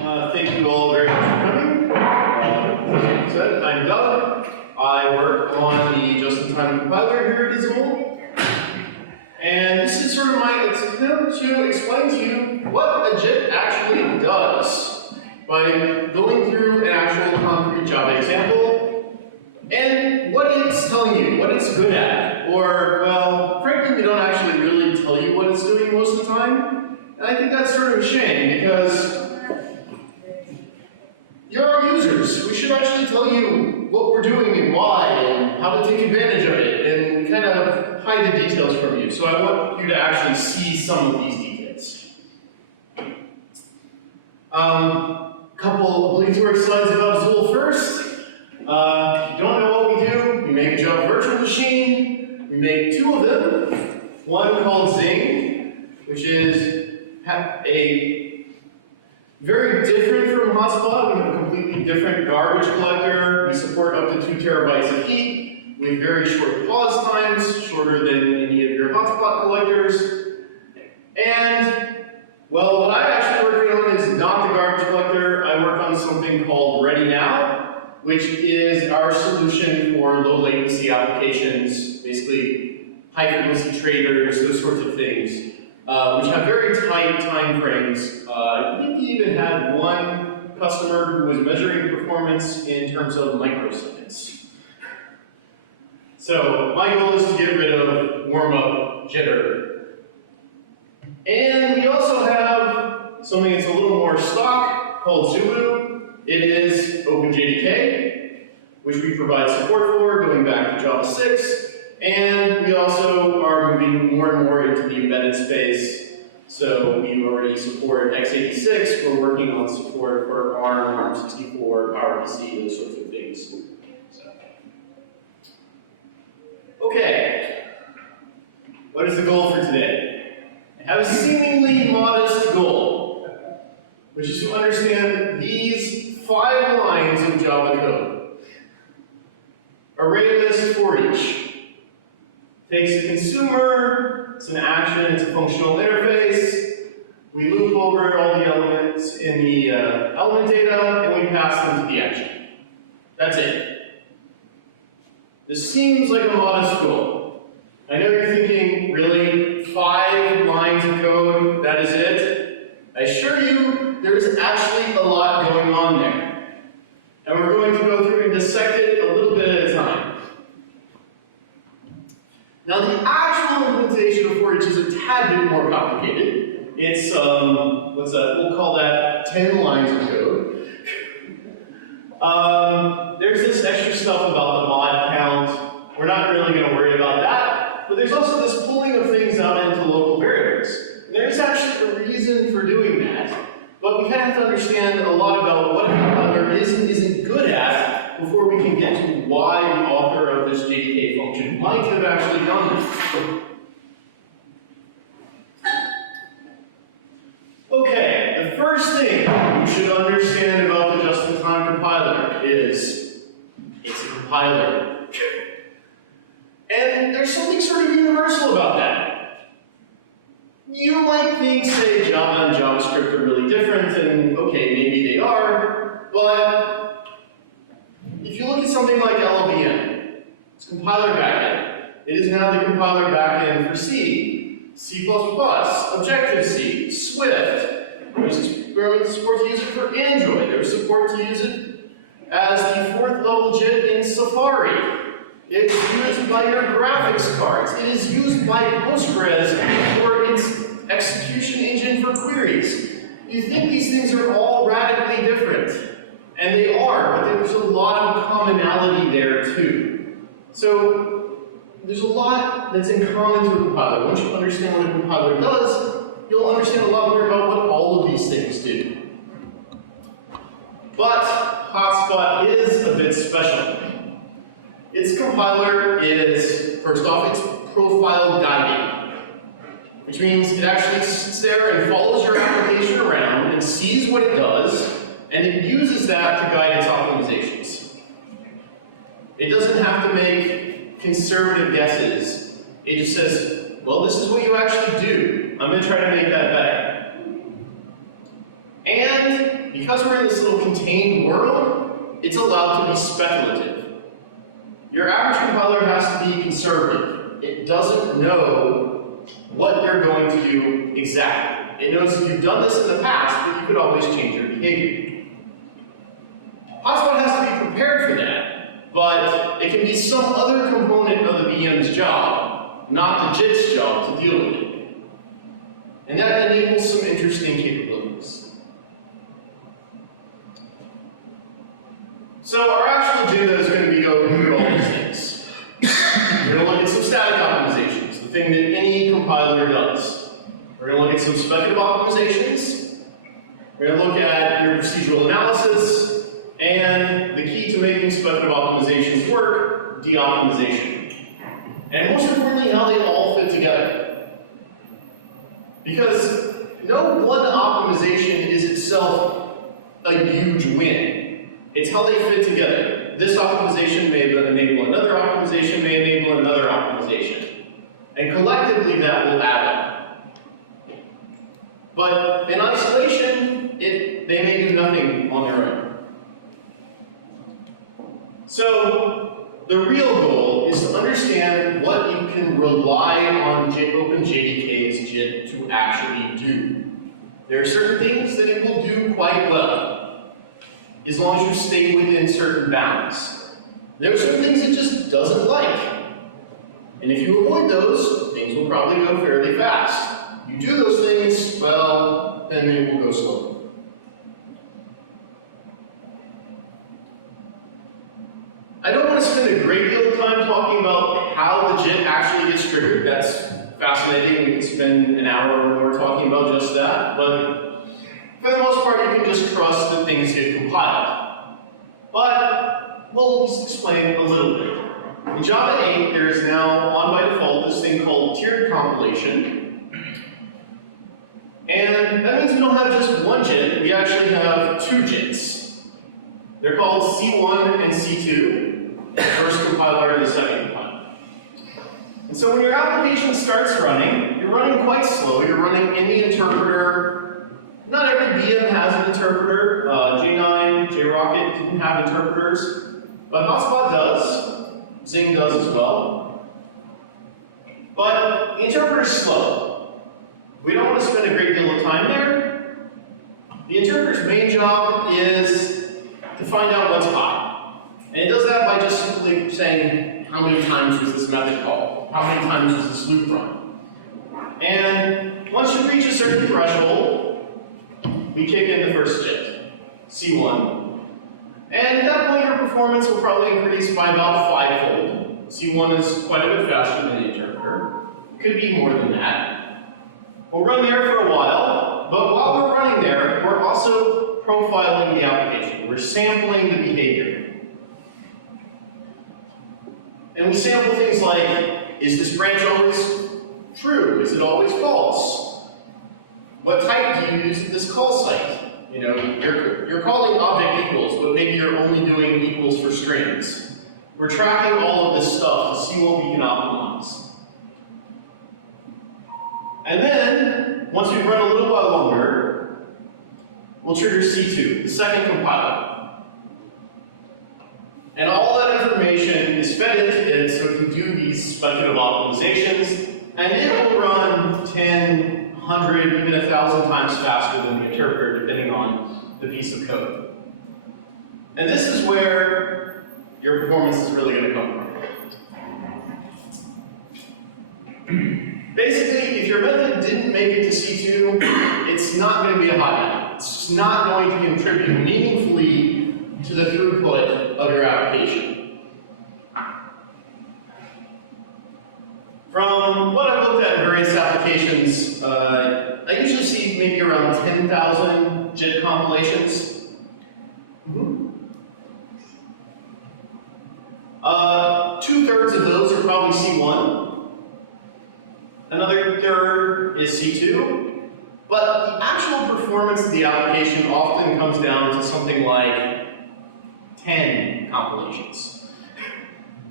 Thank you all very much for coming. As said, I'm Doug. I work on the just-in-time compiler here at Null. And this is sort of my attempt to explain to you what a JIT actually does by going through an actual concrete Java example and what it's telling you, what it's good at. Or, well, frankly, we don't actually really tell you what it's doing most of the time. And I think that's sort of a shame because you're our users. We should actually tell you what we're doing and why and how to take advantage of it and kind of hide the details from you. So I want you to actually see some of these details. Couple obligatory slides about Zool first. If you don't know what we do, we make a Java virtual machine. We make two of them. One called Zing, which is a very different from Hotspot. We have a completely different garbage collector. We support up to 2 terabytes of heap. We have very short pause times, shorter than any of your Hotspot collectors. And, well, what I'm actually working on is not the garbage collector. I work on something called Ready Now, which is our solution for low latency applications, basically high frequency traders, those sorts of things, which have very tight time frames. I think we even had one customer who was measuring performance in terms of microseconds. So my goal is to get rid of warm-up jitter. And we also have something that's a little more stock called Zulu. It is OpenJDK, which we provide support for going back to Java 6. And we also are moving more and more into the embedded space. So we already support x86. We're working on support for ARM, ARM64, PowerPC, those sorts of things. So. Okay. What is the goal for today? I have a seemingly modest goal, which is to understand these 5 lines of Java code. Array list for each. Takes a consumer, it's an action, it's a functional interface. We loop over all the elements in the element data, and we pass them to the action. That's it. This seems like a modest goal. I know you're thinking, really, 5 lines of code, that is it? I assure you, there is actually a lot going on there. And we're going to go through and dissect it a little bit at a time. Now, the actual implementation of for each is a tad bit more complicated. It's, we'll call that 10 lines of code. There's this extra stuff about the mod count. We're not really going to worry about that. But there's also this pulling of things out into local variables. And there's actually a reason for doing that. But we kind of have to understand a lot about what a compiler is and isn't good at before we can get to why the author of this JDK function might have actually done this. Okay, the first thing you should understand about the just-in-time compiler is it's a compiler. And there's something sort of universal about that. You might think, say, Java and JavaScript are really different, and okay, maybe they are, but if you look at something like LLVM, it's compiler backend. It is now the compiler backend for C, C++, Objective-C, Swift. There's support to use it for Android. There's support to use it as the 4th level JIT in Safari. It's used by your graphics cards. It is used by Postgres for its execution engine for queries. You think these things are all radically different, and they are, but there's a lot of commonality there too. So there's a lot that's in common to a compiler. Once you understand what a compiler does, you'll understand a lot more about what all of these things do. But Hotspot is a bit special. Its compiler is, first off, it's profile guiding, which means it actually sits there and follows your application around and sees what it does, and it uses that to guide its optimizations. It doesn't have to make conservative guesses. It just says, well, this is what you actually do. I'm going to try to make that better. And because we're in this little contained world, it's allowed to be speculative. Your average compiler has to be conservative. It doesn't know what you're going to do exactly. It knows if you've done this in the past, but you could always change your behavior. Hotspot has to be prepared for that, but it can be some other component of the VM's job, not the JIT's job to deal with it. And that enables some interesting capabilities. So our actual agenda is going to be going through all these things. We're going to look at some static optimizations, the thing that any compiler does. We're going to look at some speculative optimizations. We're going to look at inter-procedural analysis, and the key to making speculative optimizations work, de-optimization. And most importantly, how they all fit together. Because no one optimization is itself a huge win. It's how they fit together. This optimization may enable another optimization, may enable another optimization. And collectively that will add up. But in isolation, they may do nothing on their own. So the real goal is to understand what you can rely on OpenJDK's JIT to actually do. There are certain things that it will do quite well, as long as you stay within certain bounds. There are certain things it just doesn't like. And if you avoid those, things will probably go fairly fast. You do those things, well, then it will go slowly. I don't want to spend a great deal of time talking about how the JIT actually gets triggered. That's fascinating. We could spend an hour or more talking about just that. But for the most part, you can just trust that things get compiled. But we'll just explain a little bit. In Java 8, there is now, on by default, this thing called tiered compilation. And that means we don't have just one JIT, we actually have two JITs. They're called C1 and C2, the first compiler and the second compiler. And so when your application starts running, you're running quite slow. You're running in the interpreter. Not every VM has an interpreter. J9, JRocket didn't have interpreters, but Hotspot does. Zing does as well. But the interpreter is slow. We don't want to spend a great deal of time there. The interpreter's main job is to find out what's hot. And it does that by just simply saying, how many times was this method called? How many times was this loop run? And once you reach a certain threshold, we kick in the first JIT, C1. And at that point, your performance will probably increase by about 5-fold. C1 is quite a bit faster than the interpreter. Could be more than that. We'll run there for a while, but while we're running there, we're also profiling the application. We're sampling the behavior. And we sample things like, is this branch always true? Is it always false? What type do you use at this call site? You know, you're calling object equals, but maybe you're only doing equals for strings. We're tracking all of this stuff to see what we can optimize. And then, once we've run a little while longer, we'll trigger C2, the second compiler. And all that information is fed into it so it can do these speculative optimizations, and it will run 10, 100, even 1,000 times faster than the interpreter, depending on the piece of code. And this is where your performance is really going to come from. Basically, if your method didn't make it to C2, it's not going to be a hottie. It's not going to contribute meaningfully to the throughput of your application. From what I've looked at in various applications, I usually see maybe around 10,000 JIT compilations. Two-thirds of those are probably C1. Another third is C2. But the actual performance of the application often comes down to something like 10 compilations.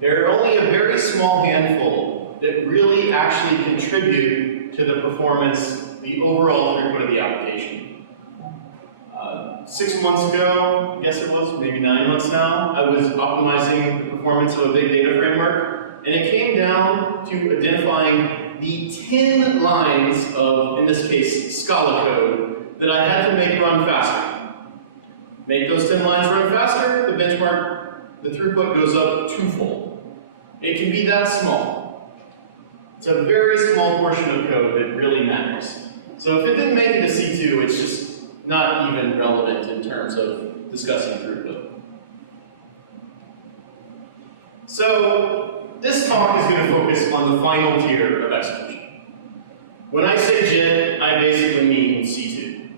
There are only a very small handful that really actually contribute to the performance, the overall throughput of the application. 6 months ago, I guess it was, maybe 9 months now, I was optimizing the performance of a big data framework, and it came down to identifying the 10 lines of, in this case, Scala code that I had to make run faster. Make those 10 lines run faster, the benchmark, the throughput goes up twofold. It can be that small. It's a very small portion of code that really matters. So if it didn't make it to C2, it's just not even relevant in terms of discussing throughput. So this talk is going to focus on the final tier of execution. When I say JIT, I basically mean C2.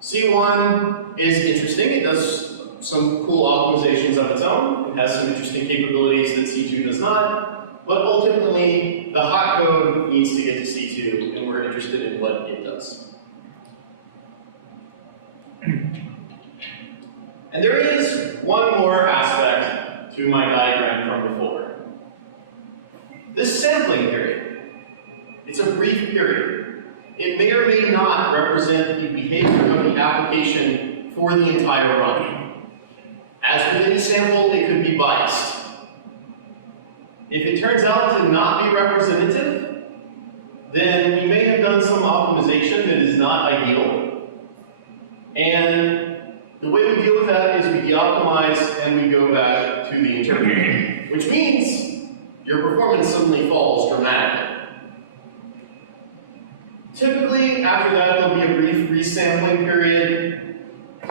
C1 is interesting. It does some cool optimizations of its own. It has some interesting capabilities that C2 does not. But ultimately, the hot code needs to get to C2, and we're interested in what it does. And there is one more aspect to my diagram from before. This sampling period. It's a brief period. It may or may not represent the behavior of the application for the entire run. As with any sample, it could be biased. If it turns out to not be representative, then we may have done some optimization that is not ideal. And the way we deal with that is we de-optimize and we go back to the interpreter, which means your performance suddenly falls dramatically. Typically, after that, there'll be a brief resampling period,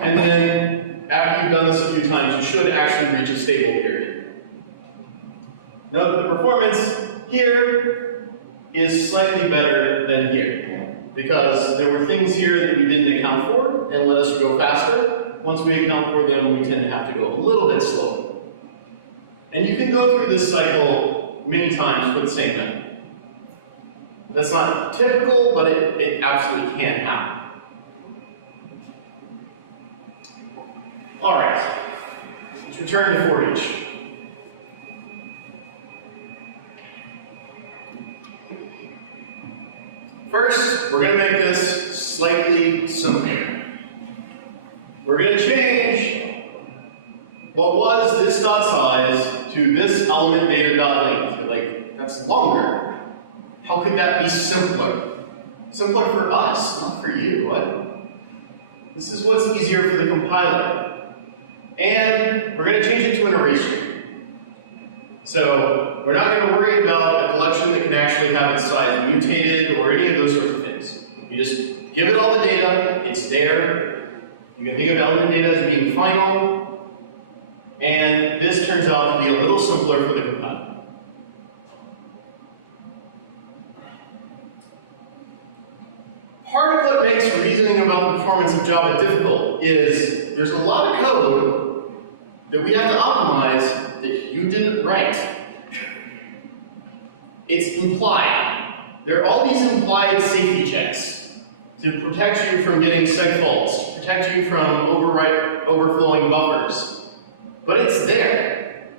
and then after you've done this a few times, you should actually reach a stable period. Note the performance here is slightly better than here, because there were things here that we didn't account for and let us go faster. Once we account for them, we tend to have to go a little bit slower. And you can go through this cycle many times for the same method. That's not typical, but it absolutely can happen. All right, let's return to for each. First, we're going to make this slightly simpler. We're going to change what was this dot size to this element data dot length. Like, that's longer. How could that be simpler? Simpler for us, not for you. What? This is what's easier for the compiler. And we're going to change it to an erasure. So we're not going to worry about a collection that can actually have its size mutated or any of those sorts of things. You just give it all the data, it's there. You can think of element data as being final. And this turns out to be a little simpler for the compiler. Part of what makes reasoning about the performance of Java difficult is there's a lot of code that we have to optimize that you didn't write. It's implied. There are all these implied safety checks to protect you from getting seg faults, to protect you from overflowing buffers. But it's there.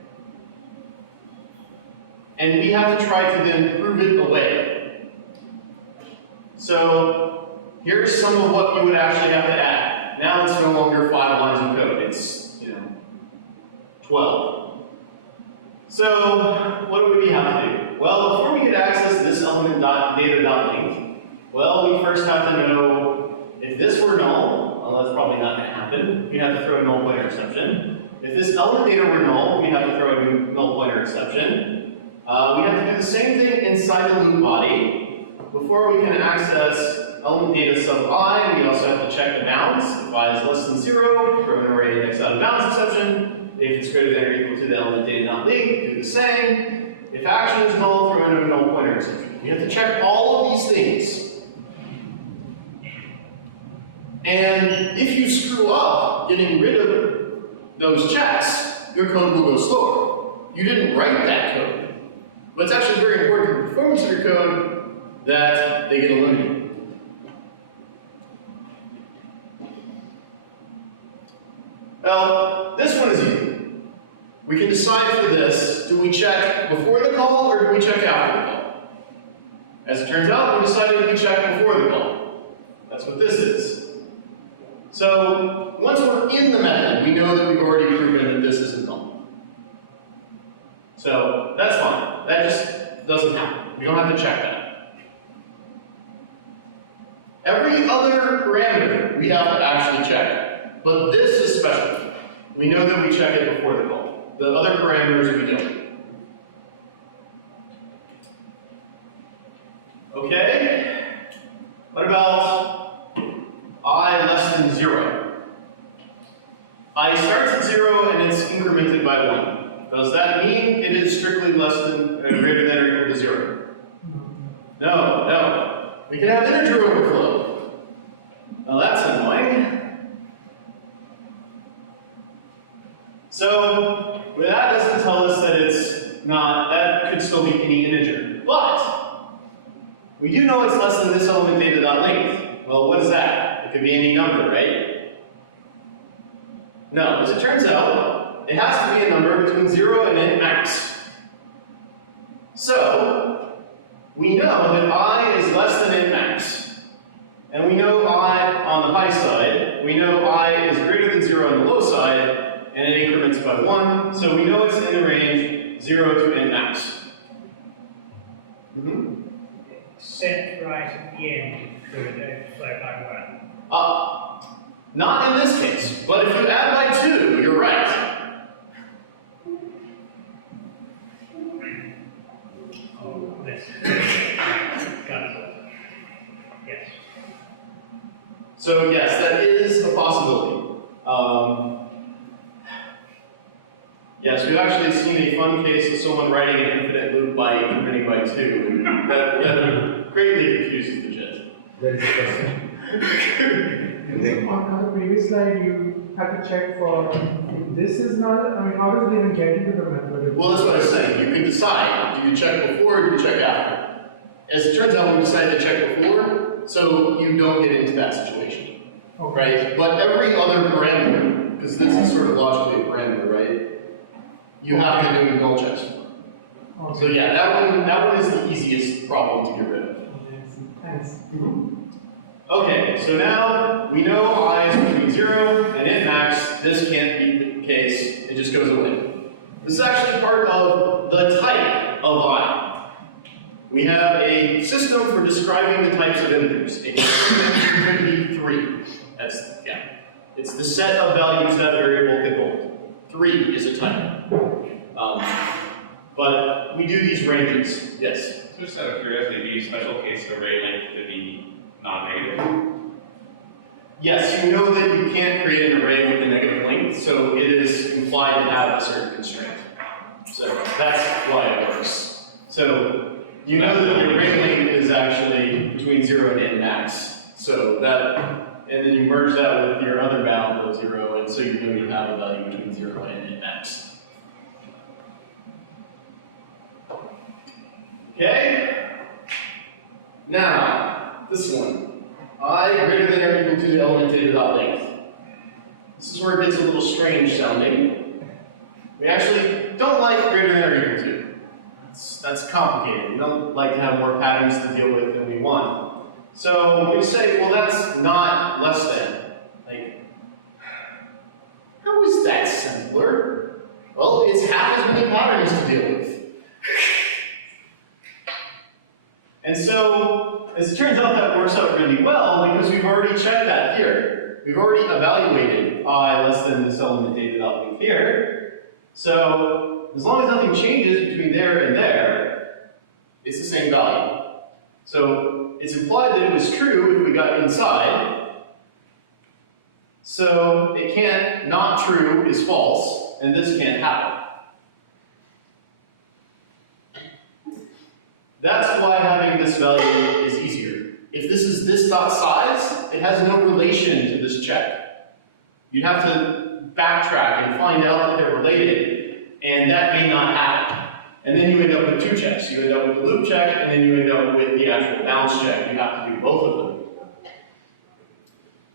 And we have to try to then prove it away. So here's some of what you would actually have to add. Now it's no longer 5 lines of code, it's 12. So what do we have to do? Well, before we could access this element data.link, well, we first have to know if this were null, well, that's probably not going to happen. We'd have to throw a null pointer exception. If this element data were null, we'd have to throw a new null pointer exception. We have to do the same thing inside the loop body. Before we can access element data sub I, we also have to check the bounds. If I is less than 0, throw an array index out of bounds exception. If it's greater than or equal to the element data.link, do the same. If action is null, throw in a null pointer exception. You have to check all of these things. And if you screw up getting rid of those checks, your code will go slower. You didn't write that code. But it's actually very important to the performance of your code that they get eliminated. Well, this one is easy. We can decide for this, do we check before the call or do we check after the call? As it turns out, we decided we check before the call. That's what this is. So once we're in the method, we know that we've already proven that this isn't null. So that's fine. That just doesn't happen. We don't have to check that. Every other parameter we have to actually check, but this is special. We know that we check it before the call. The other parameters we don't. Okay. What about I less than 0? I starts at 0 and it's incremented by 1. Does that mean it is strictly less than, greater than or equal to 0? No, no. We can have integer overflow. Well, that's annoying. So, that doesn't tell us that it's not, that could still be any integer. But, we do know it's less than this element data.length. Well, what is that? It could be any number, right? No, as it turns out, it has to be a number between 0 and int max. So, we know that I is less than int max. And we know I on the high side. We know I is greater than 0 on the low side. And it increments by 1, so we know it's in the range 0 to int max. Set right at the end could flow by 1. Not in this case, but if you add by 2, you're right. Oh, this. Got it. Yes. So yes, that is a possibility. Yes, we've actually seen a fun case of someone writing an infinite loop by incrementing by 2. That greatly confuses the JIT. There is a question. On the previous slide, you had to check for if this is not, I mean, how does it even get into the method? Well, that's what I was saying. You can decide, do you check before or do you check after? As it turns out, we decided to check before, so you don't get into that situation. Okay. Right? But every other parameter, because this is sort of logically a parameter, right? You have to do null checks. Okay. So yeah, that one is the easiest problem to get rid of. Thanks. Okay, so now we know I is between 0 and int max. This can't be the case. It just goes away. This is actually part of the type of I. We have a system for describing the types of integers. A increment could be 3. That's, yeah. It's the set of values that variable can hold. 3 is a type. But we do these ranges. Yes? So just out of curiosity, the special case array length to be non-negative? Yes, you know that you can't create an array with a negative length, so it is implied to have a certain constraint. So that's why it works. So you know that the array length is actually between 0 and int max. So that, and then you merge that with your other bound of 0, and so you know you have a value between 0 and int max. Okay? Now, this one. I greater than or equal to the element data.length. This is where it gets a little strange sounding. We actually don't like greater than or equal to. That's complicated. We don't like to have more patterns to deal with than we want. So we say, well, that's not less than. Like, how is that simpler? Well, it's half as many patterns to deal with. And so, as it turns out, that works out really well because we've already checked that here. We've already evaluated I less than this element data.length here. So, as long as nothing changes between there and there, it's the same value. So, it's implied that it was true if we got inside. So, it can't not true is false, and this can't happen. That's why having this value is easier. If this is this dot size, it has no relation to this check. You'd have to backtrack and find out that they're related, and that may not happen. And then you end up with 2 checks. You end up with the loop check, and then you end up with the actual bounce check. You have to do both of them.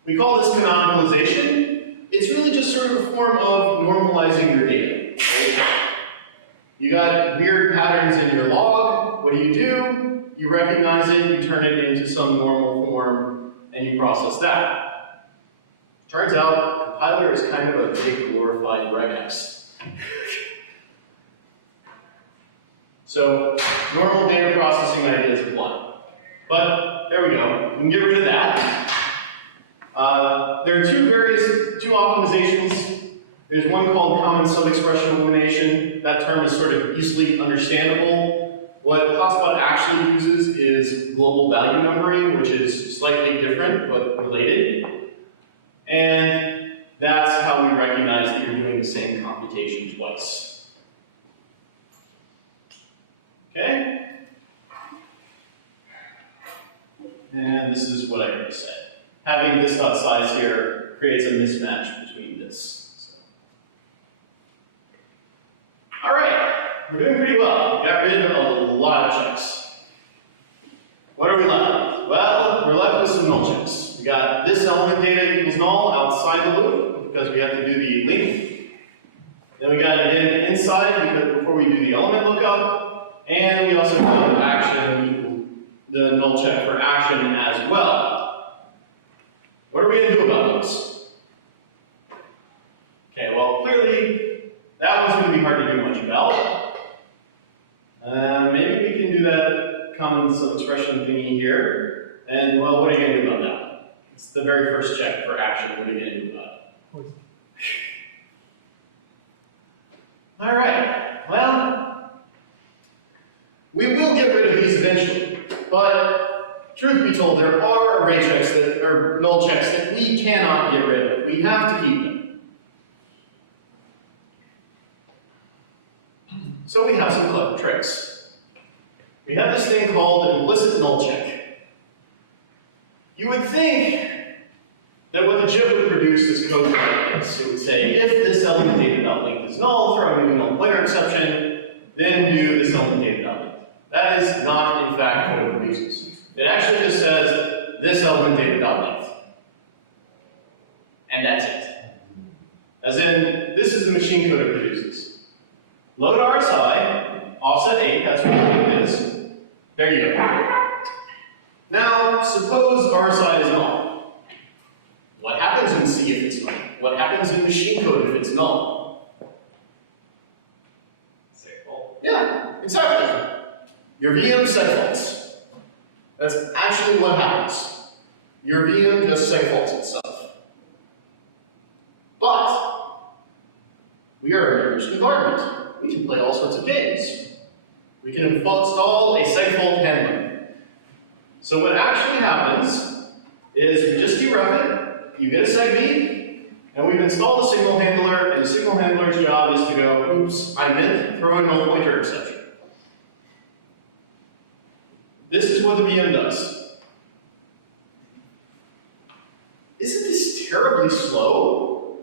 We call this canonicalization. It's really just sort of a form of normalizing your data. Right? You got weird patterns in your log. What do? You recognize it, you turn it into some normal form, and you process that. Turns out, compiler is kind of a big glorified regex. So, normal data processing ideas apply. But, there we go. We can get rid of that. There are two optimizations. There's one called common subexpression elimination. That term is sort of easily understandable. What Hotspot actually uses is global value numbering, which is slightly different but related. And that's how we recognize that you're doing the same computation twice. Okay? And this is what I already said. Having this dot size here creates a mismatch between this. So. All right, we're doing pretty well. We got rid of a lot of checks. What are we left with? Well, we're left with some null checks. We got this element data equals null outside the loop because we have to do the link. Then we got it again inside because before we do the element lookup, and we also have action equal the null check for action as well. What are we going to do about those? Okay, well, clearly, that one's going to be hard to do much about. Maybe we can do that common subexpression thingy here. And, well, what are you going to do about that? It's the very first check for action. What are you going to do about it? All right, well, we will get rid of these eventually. But truth be told, there are array checks that are null checks that we cannot get rid of. We have to keep them. So we have some clever tricks. We have this thing called implicit null check. You would think that what the JIT would produce is code like this. It would say, if this element data.length is null, throw a new null pointer exception, then do this element data.length. That is not, in fact, what it produces. It actually just says, this element data.length. And that's it. As in, this is the machine code it produces. Load RSI, offset 8, that's what it is. There you go. Now, suppose RSI is null. What happens in C if it's null? What happens in machine code if it's null? Say fault. Yeah, exactly. Your VM segfaults. That's actually what happens. Your VM just segfaults itself. But we are a managed environment. We can play all sorts of games. We can install a segfault handler. So what actually happens is we just deref it, you get a segv, and we've installed a signal handler, and the signal handler's job is to go, oops, I meant to throw a null pointer exception. This is what the VM does. Isn't this terribly slow?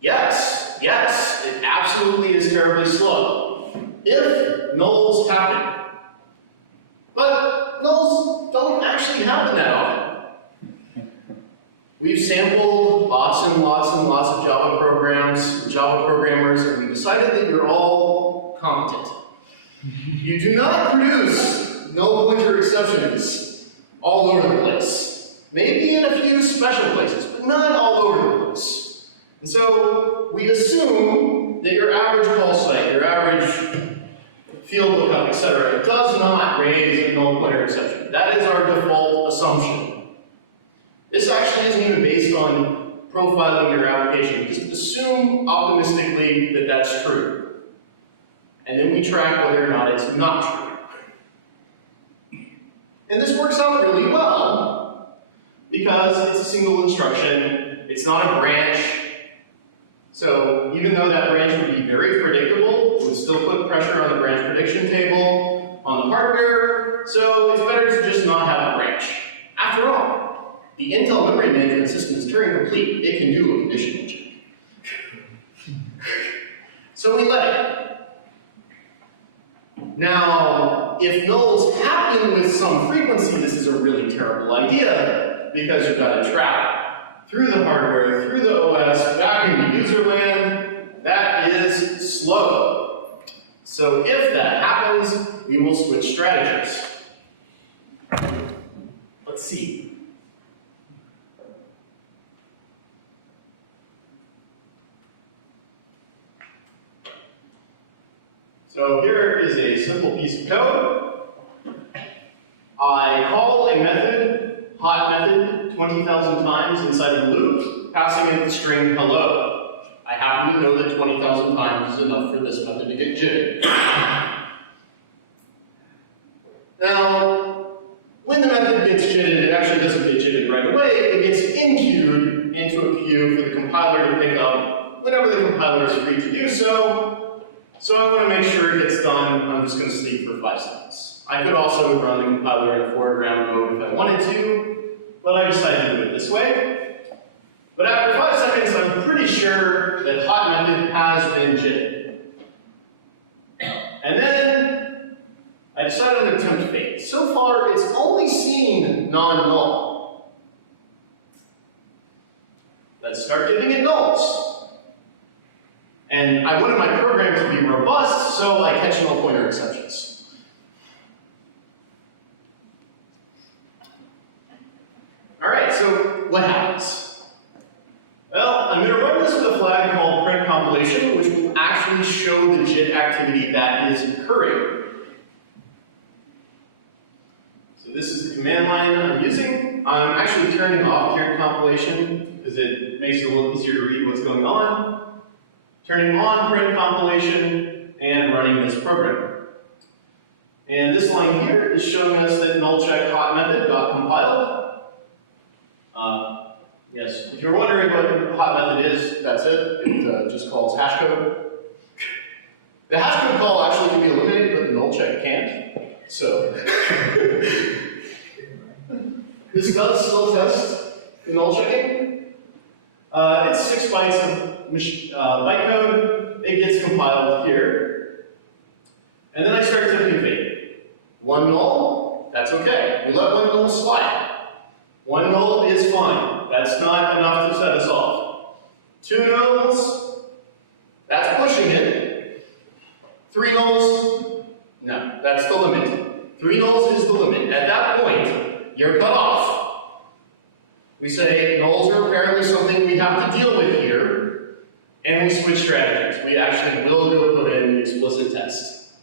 Yes, it absolutely is terribly slow. If nulls happen. But nulls don't actually happen that often. We've sampled lots and lots and lots of Java programs, Java programmers, and we decided that you're all competent. You do not produce null pointer exceptions all over the place. Maybe in a few special places, but not all over the place. And so we assume that your average call site, your average field lookup, etc., does not raise a null pointer exception. That is our default assumption. This actually isn't even based on profiling your application. Just assume optimistically that that's true. And then we track whether or not it's not true. And this works out really well, because it's a single instruction, it's not a branch. So even though that branch would be very predictable, it would still put pressure on the branch prediction table, on the hardware, so it's better to just not have a branch. After all, the Intel memory management system is Turing complete. It can do a conditional check. So we let it. Now, if nulls happen with some frequency, this is a really terrible idea, because you've got to track through the hardware, through the OS, back into user land. That is slow. So if that happens, we will switch strategies. Let's see. So here is a simple piece of code. I call a method, hot method, 20,000 times inside of the loop, passing it the string hello. I happen to know that 20,000 times is enough for this method to get jitted. Now, when the method gets jitted, it actually doesn't get jitted right away. It gets in-queued into a queue for the compiler to pick up whenever the compiler is free to do so. So I want to make sure it gets done. I'm just going to sleep for 5 seconds. I could also run the compiler in a foreground mode if I wanted to, but I decided to do it this way. But after 5 seconds, I'm pretty sure that hot method has been jitted. And then I decided to attempt fate. So far, it's only seen non-null. Let's start giving it nulls. And I wanted my program to be robust, so I catch null pointer exceptions. Alright, so what happens? Well, I'm going to run this with a flag called print compilation, which will actually show the JIT activity that is occurring. So this is the command line I'm using. I'm actually turning off tiered compilation because it makes it a little easier to read what's going on. Turning on print compilation and running this program. And this line here is showing us that null check hot method got compiled. Yes, if you're wondering what hot method is, that's it. It just calls hash code. The hash code call actually can be eliminated, but the null check can't. So this does still test the null checking. It's 6 bytes of byte code. It gets compiled here. And then I start attempting fate. 1 null, that's okay. We let 1 null slide. 1 null is fine. That's not enough to set us off. 2 nulls, that's pushing it. 3 nulls, no, that's the limit. 3 nulls is the limit. At that point, you're cut off. We say nulls are apparently something we have to deal with here, and we switch strategies. We actually will go put in the explicit test.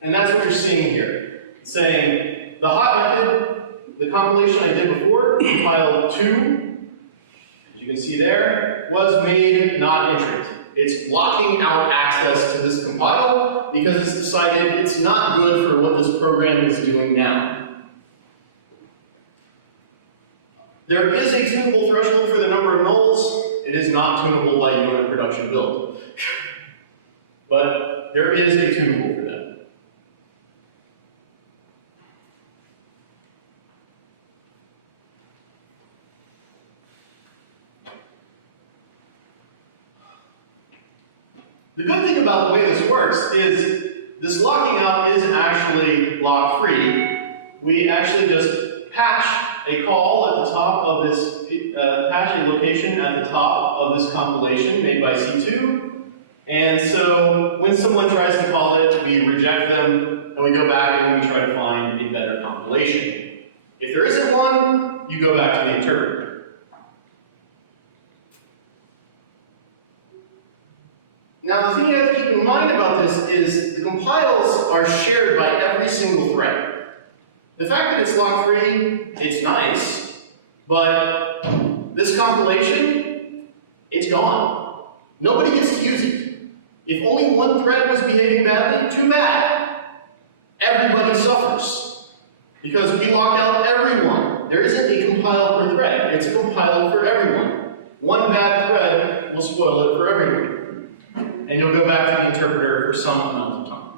And that's what you're seeing here. It's saying the hot method, the compilation I did before, compiled 2, as you can see there, was made not entrant. It's blocking out access to this compile because it's decided it's not good for what this program is doing now. There is a tunable threshold for the number of nulls. It is not tunable by you in a production build. But there is a tunable for that. The good thing about the way this works is this locking out is actually lock-free. We actually just patch a call at the top of this, patch a location at the top of this compilation made by C2. And so when someone tries to call it, we reject them, and we go back and we try to find a better compilation. If there isn't one, you go back to the interpreter. Now, the thing you have to keep in mind about this is the compiles are shared by every single thread. The fact that it's lock-free, it's nice, but this compilation, it's gone. Nobody gets to use it. If only one thread was behaving badly, too bad. Everybody suffers. Because we lock out everyone. There isn't a compile per thread. It's a compile for everyone. One bad thread will spoil it for everyone. And you'll go back to the interpreter for some amount of time.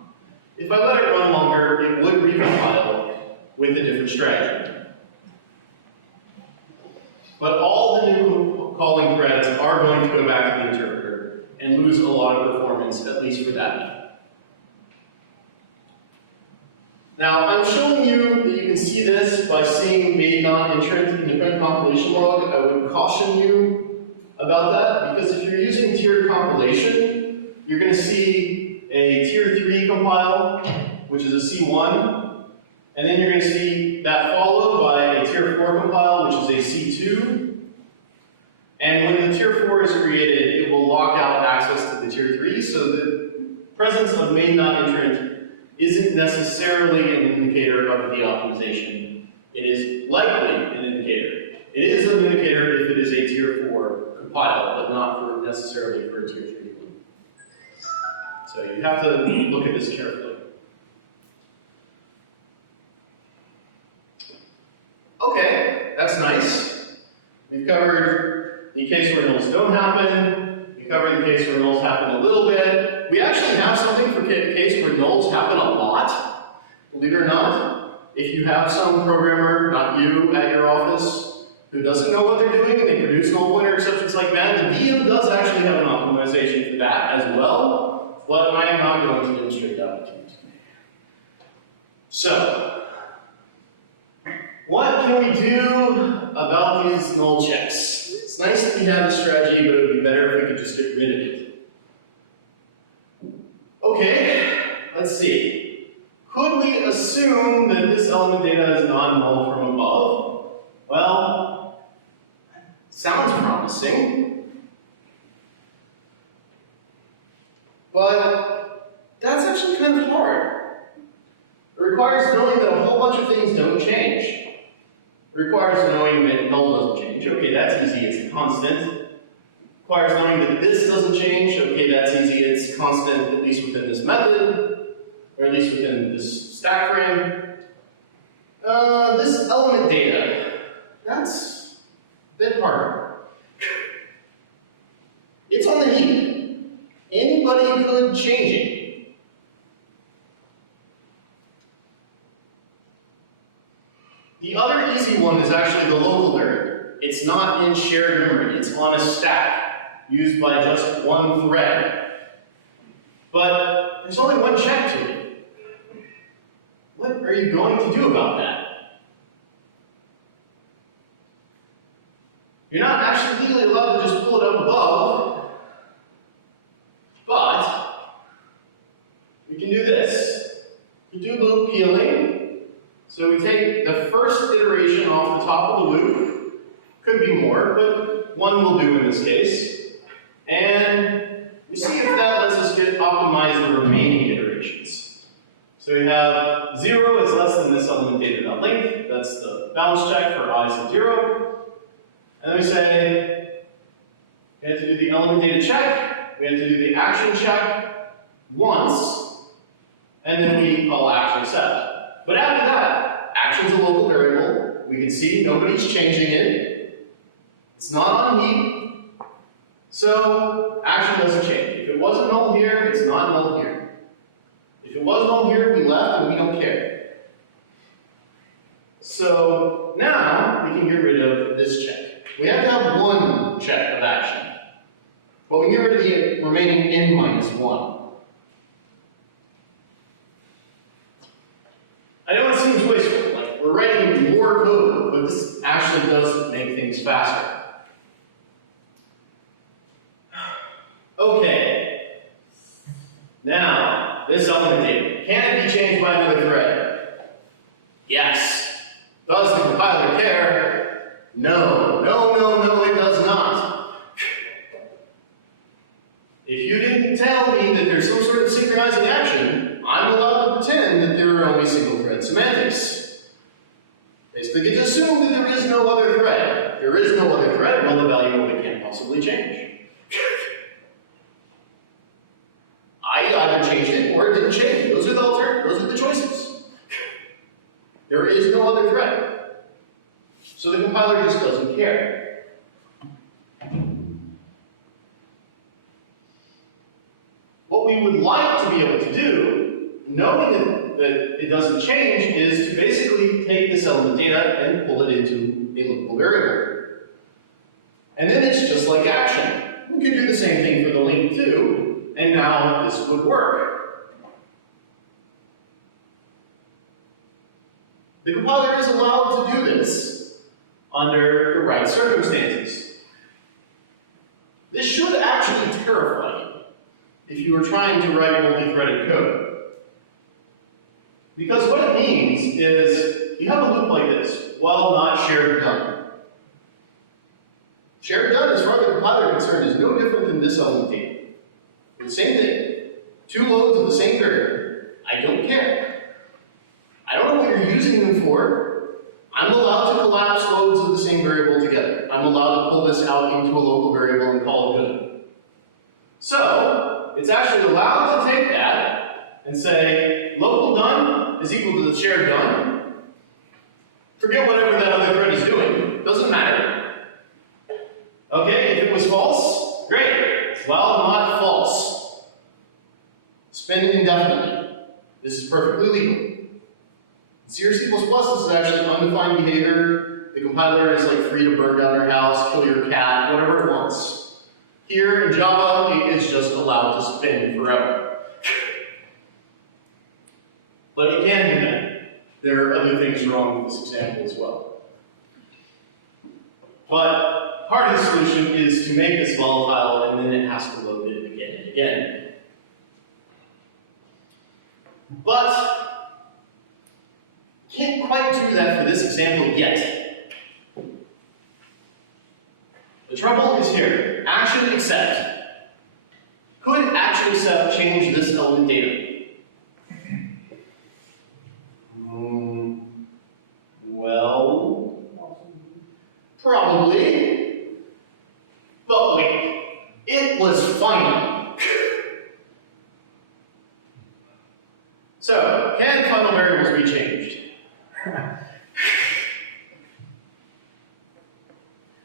If I let it run longer, it would recompile with a different strategy. But all the new calling threads are going to go back to the interpreter and lose a lot of performance, at least for that. Now, I'm showing you that you can see this by seeing made non-entrant in the print compilation log. I would caution you about that, because if you're using tiered compilation, you're going to see a tier 3 compile, which is a C1, and then you're going to see that followed by a tier 4 compile, which is a C2. And when the tier 4 is created, it will lock out access to the tier 3, so the presence of main not entrant isn't necessarily an indicator of the optimization. It is likely an indicator. It is an indicator if it is a tier 4 compile, but not for necessarily for a tier 3 one. So you have to look at this carefully. Okay, that's nice. We've covered the case where nulls don't happen. We covered the case where nulls happen a little bit. We actually have something for the case where nulls happen a lot, believe it or not. If you have some programmer, not you, at your office, who doesn't know what they're doing and they produce null pointer exceptions like mad, the VM does actually have an optimization for that as well, but I am not going to demonstrate that to you today. So, what can we do about these null checks? It's nice that we have this strategy, but it would be better if we could just get rid of it. Okay, let's see. Could we assume that this element data is non-null from above? Well, sounds promising. But that's actually kind of hard. It requires knowing that a whole bunch of things don't change. It requires knowing that null doesn't change. Okay, that's easy, it's constant. It requires knowing that this doesn't change. Okay, that's easy, it's constant, at least within this method, or at least within this stack frame. This element data, that's a bit harder. It's on the heap. Anybody could change it. The other easy one is actually the local variable. It's not in shared memory, it's on a stack, used by just one thread. But there's only one check to it. What are you going to do about that? You're not actually legally allowed to just pull it up above, but we can do this. We do loop peeling. So we take the first iteration off the top of the loop. Could be more, but one will do in this case. And we see if that lets us optimize the remaining iterations. So we have 0 is less than this element data.length. That's the balance check for I is 0. And then we say, we have to do the element data check, we have to do the action check once, and then we call action accept. But after that, action's a local variable. We can see nobody's changing it. It's not on heap. So action doesn't change. If it wasn't null here, it's not null here. If it was null here, we left and we don't care. So now we can get rid of this check. We have to have one check of action. But we get rid of the remaining n minus 1. I know it seems wasteful, like we're writing more code, but this actually does make things faster. Okay. Now, this element data. Can it be changed by another thread? Yes. Does the compiler care? No, it does not. If you didn't tell me that there's some sort of synchronizing action, I'm allowed to pretend that there are only single thread semantics. Basically, get to assume that there is no other thread. If there is no other thread, well, the value of it can't possibly change. I either changed it or it didn't change. Those are the choices. There is no other thread. So the compiler just doesn't care. What we would like to be able to do, knowing that it doesn't change, is to basically take this element data and pull it into a local variable. And then it's just like action. We could do the same thing for the link too, and now this would work. The compiler is allowed to do this under the right circumstances. This should actually terrify you if you were trying to write multi-threaded code. Because what it means is you have a loop like this, while not shared done. Shared done, as far as the compiler is concerned, is no different than this element data. It's the same thing. 2 loads of the same variable. I don't care. I don't know what you're using them for. I'm allowed to collapse loads of the same variable together. I'm allowed to pull this out into a local variable and call it good. So, it's actually allowed to take that and say, local done is equal to the shared done. Forget whatever that other thread is doing. Doesn't matter. Okay, if it was false, great. Well, not false. Spin indefinitely. This is perfectly legal. C or C++, this is actually undefined behavior. The compiler is like free to burn down your house, kill your cat, whatever it wants. Here in Java, it is just allowed to spin forever. But it can do that. There are other things wrong with this example as well. But part of the solution is to make this volatile, and then it has to load it again and again. But can't quite do that for this example yet. The trouble is here. Action accept. Could action accept change this element data? Well, probably. But wait, it was final. So, can final variables be changed?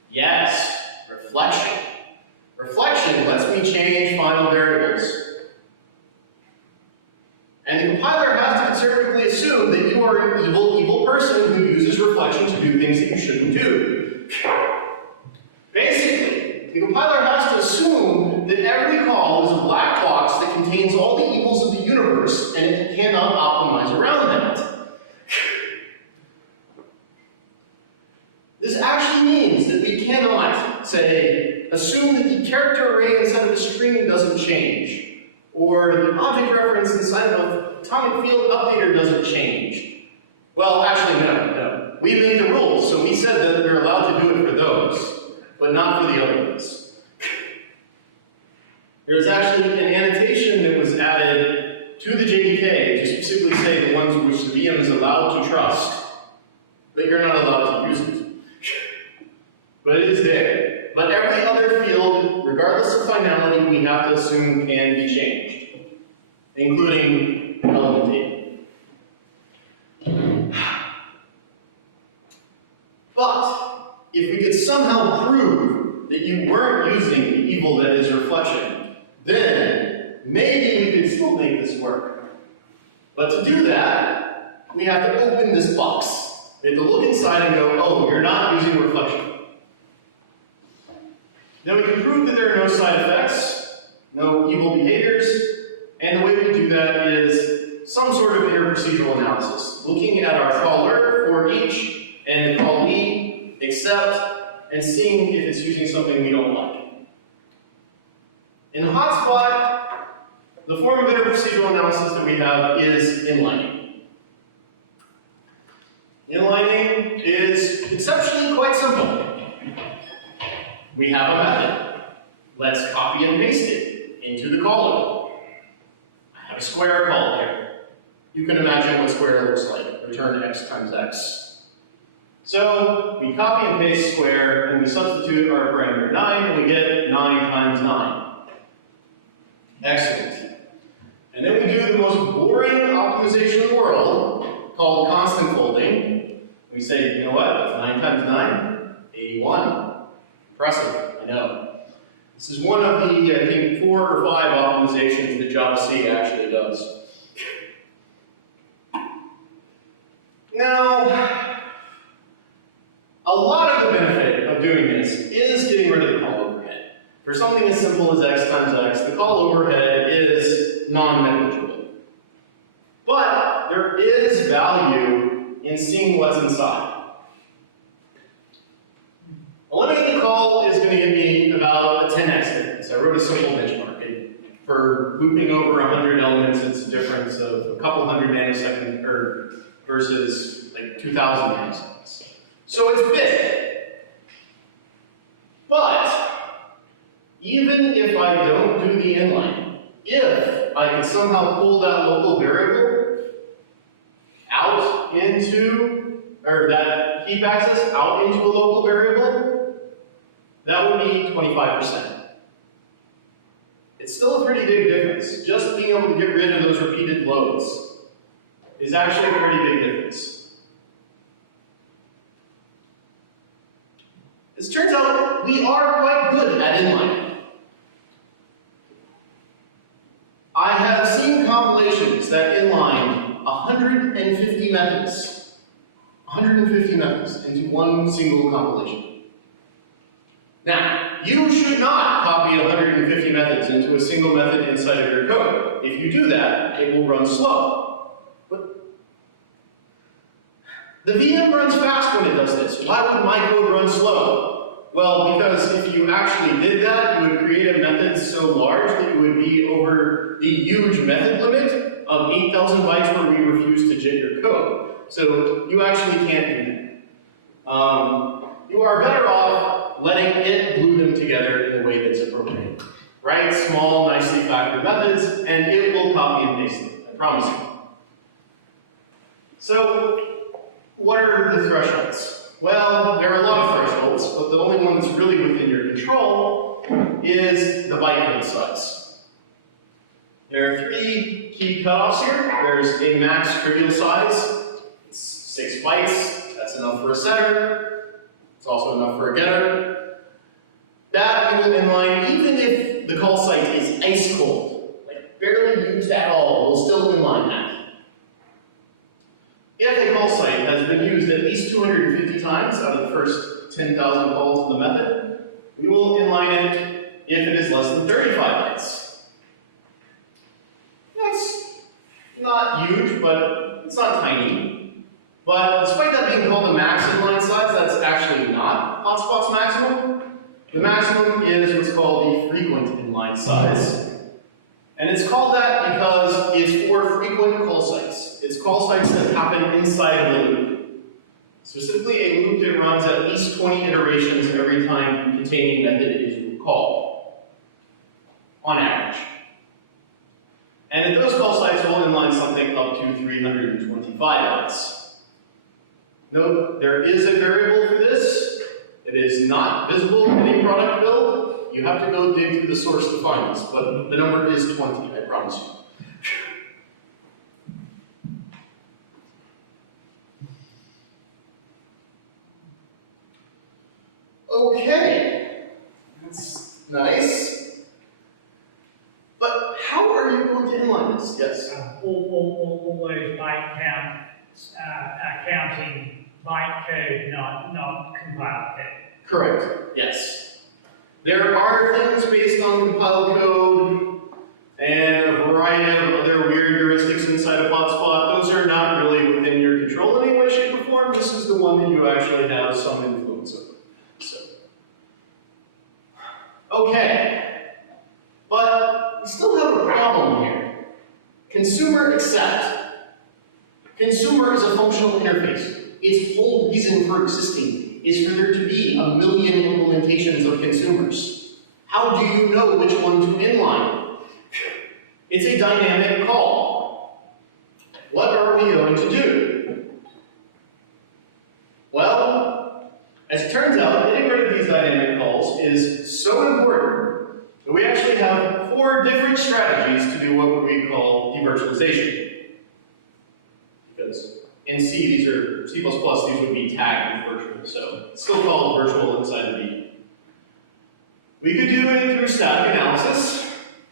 Yes. Reflection. Reflection lets me change final variables. And the compiler has to conservatively assume that you are an evil person who uses reflection to do things that you shouldn't do. Basically, the compiler has to assume that every call is a black box that contains all the evils of the universe, and it cannot optimize around that. This actually means that we cannot, say, assume that the character array inside of a string doesn't change, or the object reference inside of an atomic field updater doesn't change. Well, actually, no. We made the rules, so we said that we're allowed to do it for those, but not for the other ones. There's actually an annotation that was added to the JDK to specifically say the ones which the VM is allowed to trust, but you're not allowed to use it. But it is there. But every other field, regardless of finality, we have to assume can be changed, including element data. But if we could somehow prove that you weren't using the evil that is reflection, then maybe we could still make this work. But to do that, we have to open this box. We have to look inside and go, oh, you're not using reflection. Then we can prove that there are no side effects, no evil behaviors, and the way we do that is some sort of inter-procedural analysis, looking at our caller for each and callee, accept, and seeing if it's using something we don't like. In the hotspot, the form of inter-procedural analysis that we have is inlining. Inlining is conceptually quite simple. We have a method. Let's copy and paste it into the caller. I have a square called here. You can imagine what square looks like. Return x times x. So we copy and paste square, and we substitute our parameter 9, and we get 9 times 9. Excellent. And then we do the most boring optimization in the world, called constant folding. We say, you know what? That's 9 times 9? 81. Impressive, I know. This is one of the, I think, 4 or 5 optimizations that Java C actually does. Now, a lot of the benefit of doing this is getting rid of the call overhead. For something as simple as x times x, the call overhead is non-negligible. But there is value in seeing what's inside. Eliminating the call is going to give me about a 10x difference. I wrote a simple benchmark. For looping over 100 elements, it's a difference of a couple hundred nanoseconds versus like 2,000 nanoseconds. So it's big. But even if I don't do the inline, if I can somehow pull that local variable out into, or that heap access out into a local variable, that would be 25%. It's still a pretty big difference. Just being able to get rid of those repeated loads is actually a pretty big difference. It turns out we are quite good at inlining. I have seen compilations that inline 150 methods. 150 methods into one single compilation. Now, you should not copy 150 methods into a single method inside of your code. If you do that, it will run slow. But the VM runs fast when it does this. Why would my code run slow? Well, because if you actually did that, you would create a method so large that you would be over the huge method limit of 8,000 bytes where we refuse to JIT your code. So you actually can't do that. You are better off letting it glue them together in a way that's appropriate. Write small, nicely factored methods, and it will copy and paste them, I promise you. So, what are the thresholds? Well, there are a lot of thresholds, but the only one that's really within your control is the bytecode size. There are 3 key cutoffs here. There's a max trivial size. It's 6 bytes. That's enough for a setter. It's also enough for a getter. That you will inline even if the call site is ice cold, like barely used at all, we'll still inline that. If a call site has been used at least 250 times out of the first 10,000 calls of the method, we will inline it if it is less than 35 bytes. That's not huge, but it's not tiny. But despite that being called the max inline size, that's actually not Hotspot's maximum. The maximum is what's called the frequent inline size. And it's called that because it's for frequent call sites. It's call sites that happen inside of a loop. Specifically, a loop that runs at least 20 iterations every time the containing method is called, on average. And at those call sites, we'll inline something up to 325 bytes. Note, there is a variable for this. It is not visible in a product build. You have to go dig through the source to find this, but the number is 20, I promise you. Okay, that's nice. But how are you going to inline this? Yes? All those byte counts are counting byte code, not compiled code. Correct, yes. There are things based on compiled code and a variety of other weird heuristics inside of Hotspot. Those are not really within your control in any way, shape, or form. This is the one that you actually have some influence over. So, okay. But we still have a problem here. Consumer accept. Consumer is a functional interface. Its whole reason for existing is for there to be a million implementations of consumers. How do you know which one to inline? It's a dynamic call. What are we going to do? Well, as it turns out, getting rid of these dynamic calls is so important that we actually have 4 different strategies to do what we call devirtualization. Because in C, these are C++, these would be tagged virtual, so it's still called virtual inside of V. We could do it through static analysis.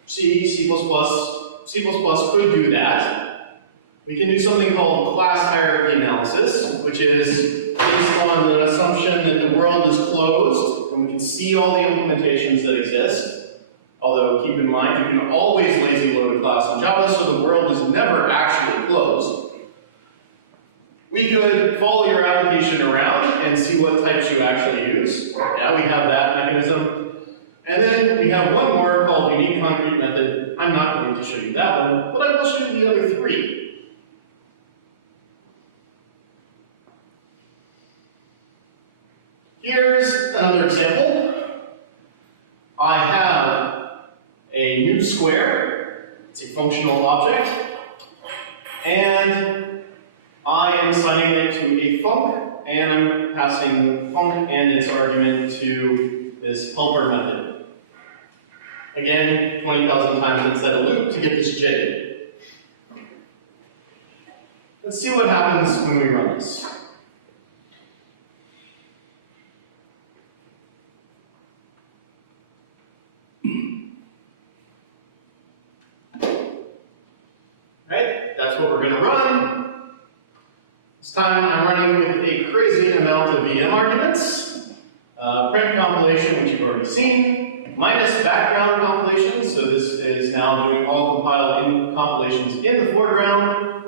C++ could do that. We can do something called class hierarchy analysis, which is based on the assumption that the world is closed, and we can see all the implementations that exist. Although, keep in mind, you can always lazy load a class in Java, so the world is never actually closed. We could follow your application around and see what types you actually use. Yeah, we have that mechanism. And then we have one more called unique concrete method. I'm not going to show you that one, but I will show you the other 3. Here's another example. I have a new square functional object, and I am assigning it to a func, and I'm passing func and its argument to this helper method. Again, 20,000 times inside a loop to get this JIT. Let's see what happens when we run this. Right, that's what we're going to run. This time I'm running with a crazy amount of VM arguments. Print compilation, which you've already seen, minus background compilation, so this is now doing all compiled compilations in the foreground.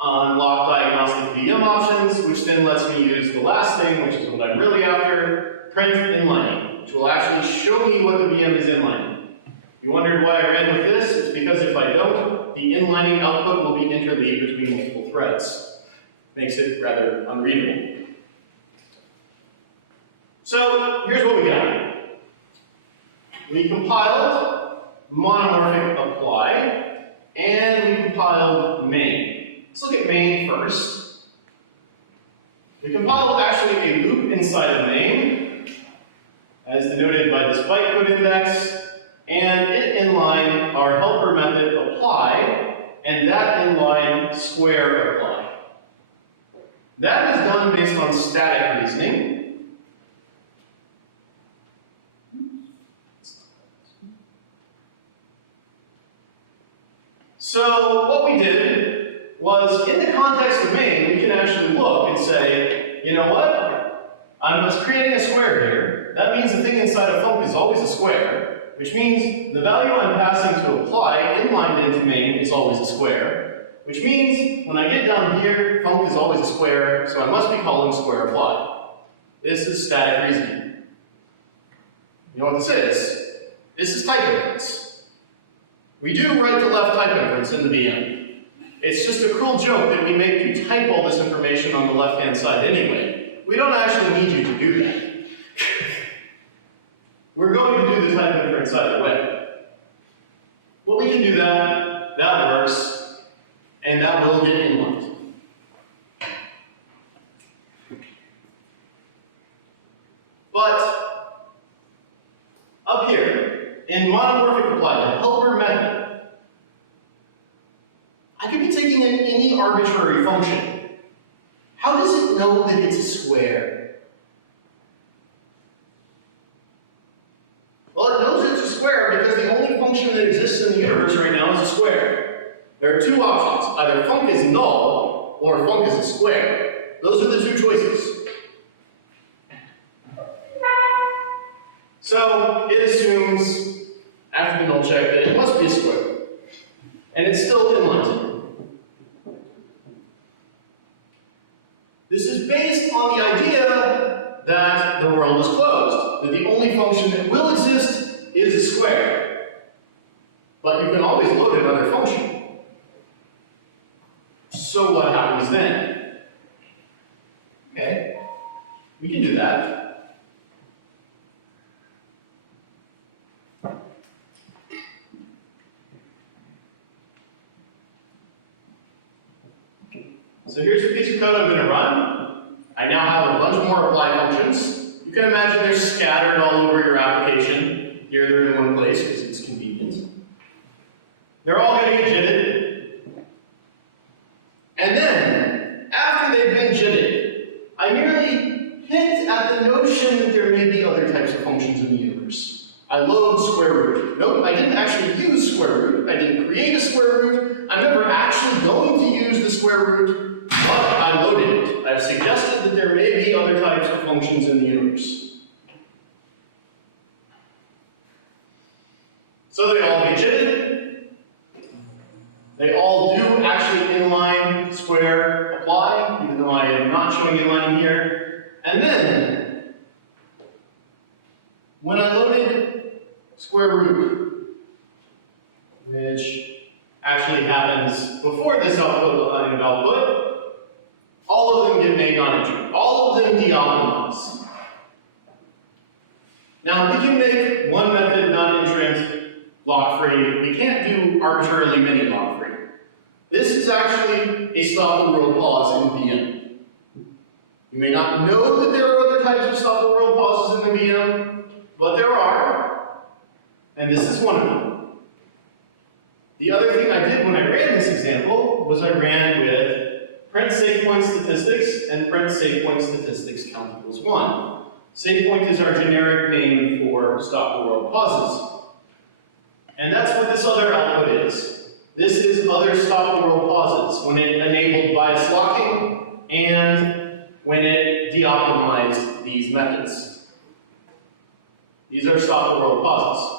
Unlock diagnostic VM options, which then lets me use the last thing, which is what I'm really after, print inlining, which will actually show me what the VM is inlining. You wondered why I ran with this? It's because if I don't, the inlining output will be interleaved between multiple threads. Makes it rather unreadable. So here's what we got. We compiled monomorphic apply, and we compiled main. Let's look at main first. We compiled actually a loop inside of main, as denoted by this bytecode index, and it inline our helper method apply, and that inline square apply. That is done based on static reasoning. So what we did was, in the context of main, we can actually look and say, you know what? I'm just creating a square here. That means the thing inside of func is always a square, which means the value I'm passing to apply inlined into main is always a square, which means when I get down here, func is always a square, so I must be calling square apply. This is static reasoning. You know what this is? This is type inference. We do right to left type inference in the VM. It's just a cruel joke that we make you type all this information on the left-hand side anyway. We don't actually need you to do that. We're going to do the type inference either way. Well, we can do that, that works, and that will get inlined. But up here, in monomorphic apply, the helper method, I could be taking in any arbitrary function. How does it know that it's a square? Well, it knows it's a square because the only function that exists in the universe right now is a square. There are two options. Either func is null, or func is a square. Those are the two choices. So it assumes, after the null check, that it must be a square. And it's still inlines it. This is based on the idea that the world is closed, that the only function that will exist is a square. But you can always load another function. So what happens then? Okay, we can do that. So here's a piece of code I'm going to run. I now have a bunch more apply functions. You can imagine they're scattered all over your application. Here they're in one place because it's convenient. They're all going to get JITted. And then, after they've been JITted, I merely hint at the notion that there may be other types of functions in the universe. I load square root. Nope, I didn't actually use square root. I didn't create a square root. I'm never actually going to use the square root, but I loaded it. I've suggested that there may be other types of functions in the universe. So they all get JITted. They all do actually inline square apply, even though I am not showing inlining here. And then, when I loaded square root, which actually happens before this output line of output, all of them get made non-integer. All of them deoptimize. Now, we can make one method non-entrant lock-free. We can't do arbitrarily many lock-free. This is actually a stop the world pause in VM. You may not know that there are other types of stop the world pauses in the VM, but there are, and this is one of them. The other thing I did when I ran this example was I ran with print save point statistics and print save point statistics count equals 1. Save point is our generic name for stop the world pauses. And that's what this other output is. This is other stop the world pauses when it enabled bias locking and when it de-optimized these methods. These are stop the world pauses.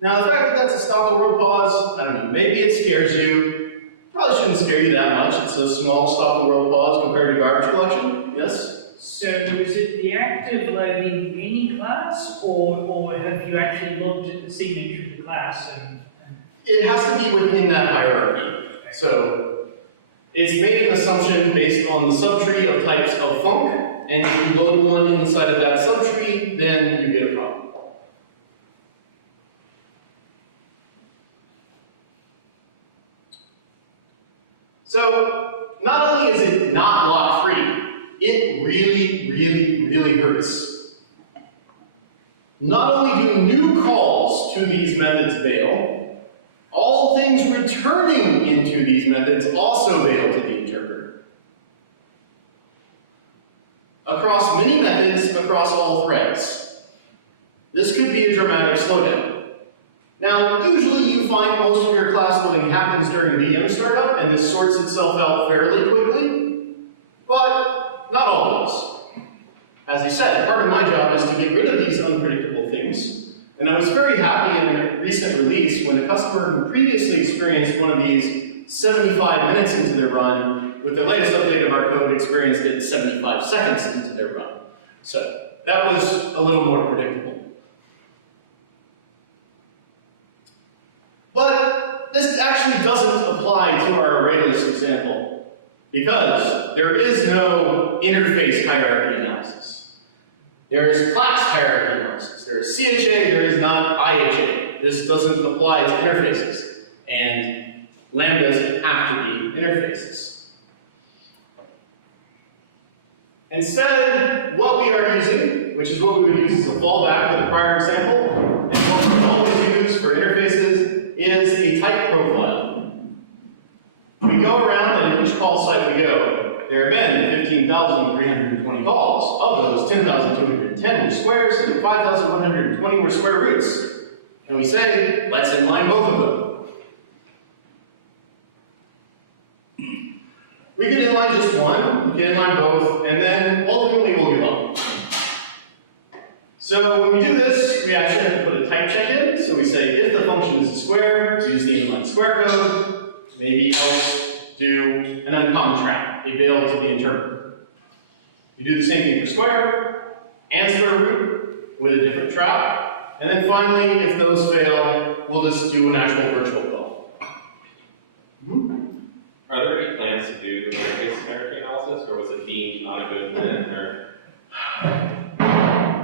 Now, the fact that that's a stop the world pause, I don't know, maybe it scares you. Probably shouldn't scare you that much. It's a small stop the world pause compared to garbage collection. Yes? So is it the act of loading any class, or have you actually looked at the signature of the class and It has to be within that hierarchy. So it's made an assumption based on the subtree of types of func, and if you load one inside of that subtree, then you get a problem. So, not only is it not lock-free, it really hurts. Not only do new calls to these methods bail, all things returning into these methods also bail to the interpreter. Across many methods, across all threads. This could be a dramatic slowdown. Now, usually you find most of your class loading happens during VM startup, and this sorts itself out fairly quickly, but not always. As I said, part of my job is to get rid of these unpredictable things, and I was very happy in a recent release when a customer who previously experienced one of these 75 minutes into their run, with the latest update of our code, experienced it 75 seconds into their run. So, that was a little more predictable. But this actually doesn't apply to our array list example, because there is no interface hierarchy analysis. There is class hierarchy analysis. There is CHA, there is not IHA. This doesn't apply to interfaces, and lambdas have to be interfaces. Instead, what we are using, which is what we would use as a fallback for the prior example, and what we always use for interfaces, is a type profile. We go around, and in each call site we go, there have been 15,320 calls. Of those, 10,210 were squares, and 5,120 were square roots. And we say, let's inline both of them. We can inline just one, we can inline both, and then ultimately we'll give up. So when we do this, we actually have to put a type check in. So we say, if the function is a square, use the inline square code, maybe else do an uncommon trap, a bail to the interpreter. You do the same thing for square and square root with a different trap. And then finally, if those fail, we'll just do an actual virtual call. Are there any plans to do the interface hierarchy analysis, or was it deemed not a good fit? Or...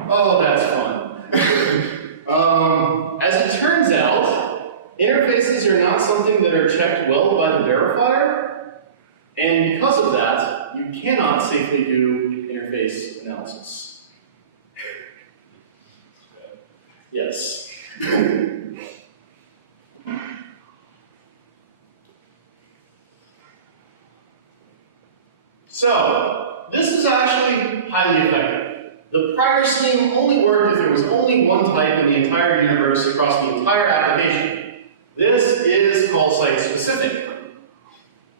Oh, that's fun. As it turns out, interfaces are not something that are checked well by the verifier, and because of that, you cannot safely do interface analysis. Yes. So, this is actually highly effective. The prior scheme only worked if there was only one type in the entire universe across the entire application. This is call site specific.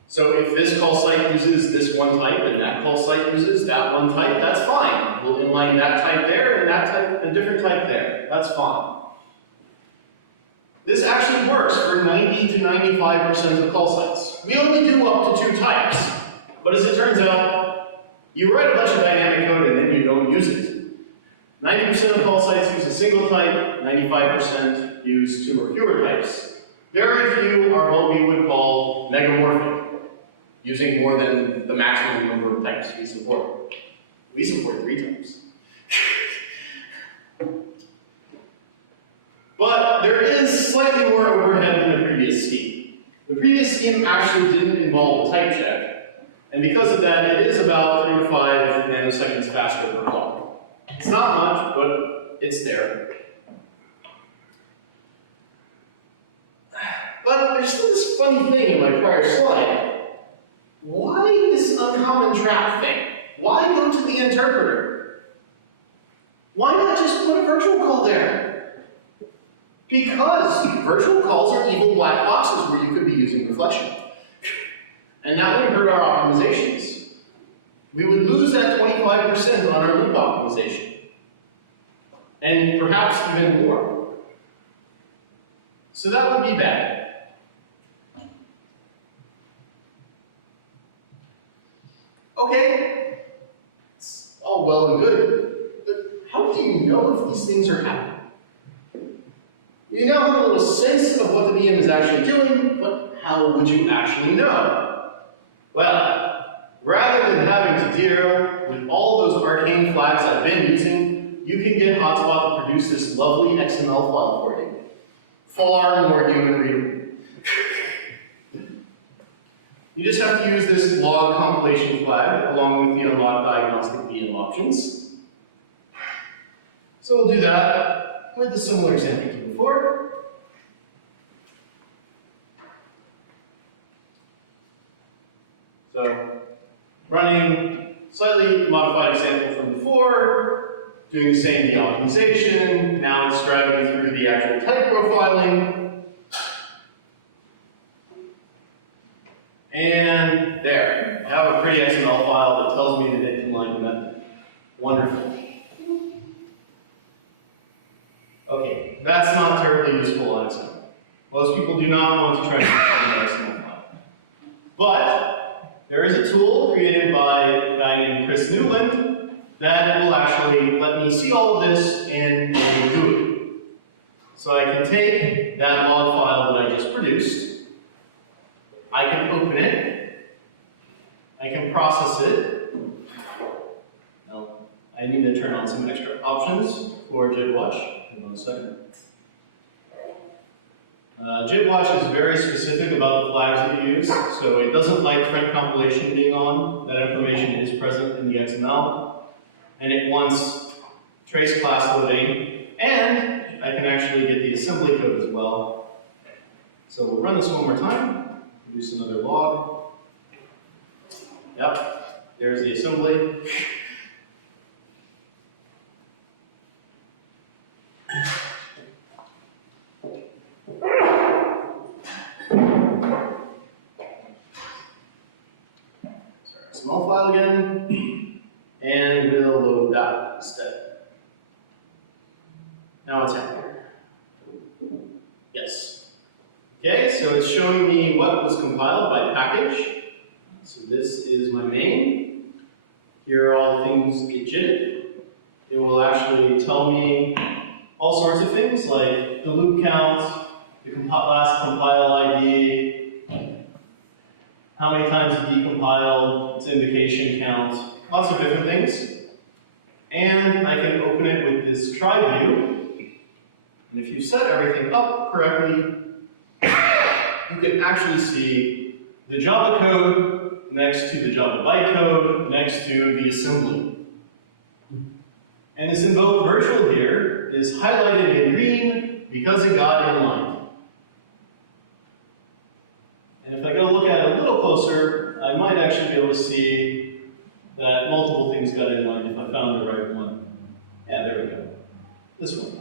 So if this call site uses this one type and that call site uses that one type, that's fine. We'll inline that type there and that type, a different type there. That's fine. This actually works for 90 to 95% of call sites. We only do up to 2 types. But as it turns out, you write a bunch of dynamic code and then you don't use it. 90% of call sites use a single type, 95% use 2 or fewer types. Very few are what we would call megamorphic. using more than the maximum number of types we support. We support 3 types. But there is slightly more overhead than the previous scheme. The previous scheme actually didn't involve a type check, and because of that, it is about 3 to 5 nanoseconds faster per clock. It's not much, but it's there. But there's still this funny thing in my prior slide. Why this uncommon trap thing? Why go to the interpreter? Why not just put a virtual call there? Because virtual calls are evil black boxes where you could be using reflection. And that would hurt our optimizations. We would lose that 25% on our loop optimization. And perhaps even more. So that would be bad. Okay, it's all well and good, but how do you know if these things are happening? You now have a little sense of what the VM is actually doing, but how would you actually know? Well, rather than having to deal with all those arcane flags I've been using, you can get Hotspot to produce this lovely XML file for you. Far more human readable. You just have to use this log compilation flag along with the unlock diagnostic VM options. So we'll do that with a similar example to before. So running slightly modified example from before, doing the same de-optimization. Now it's driving through the actual type profiling. And there, I have a pretty XML file that tells me that it inline the method. Wonderful. Okay, that's not terribly useful on its own. Most people do not want to try to find an XML file. But there is a tool created by a guy named Chris Newland that will actually let me see all of this and do it. So I can take that log file that I just produced. I can open it, I can process it. No, I need to turn on some extra options for JIT Watch. Hold on a second. JIT Watch is very specific about the flags that you use, so it doesn't like thread compilation being on. That information is present in the XML, and it wants trace class loading, and I can actually get the assembly code as well. So we'll run this one more time. Produce another log. Yep, there's the assembly. Small file again, and we'll load that instead. Now it's happier. Yes. Okay, so it's showing me what was compiled by package. So this is my main. Here are all the things it JIT. It will actually tell me all sorts of things like the loop count, the last compile ID, how many times it decompiled, its invocation count, lots of different things. And I can open it with this try view. And if you set everything up correctly, you can actually see the Java code next to the Java bytecode next to the assembly. And this invoke virtual here is highlighted in green because it got inlined. And if I go look at it a little closer, I might actually be able to see that multiple things got inlined if I found the right one. Yeah, there we go. This one.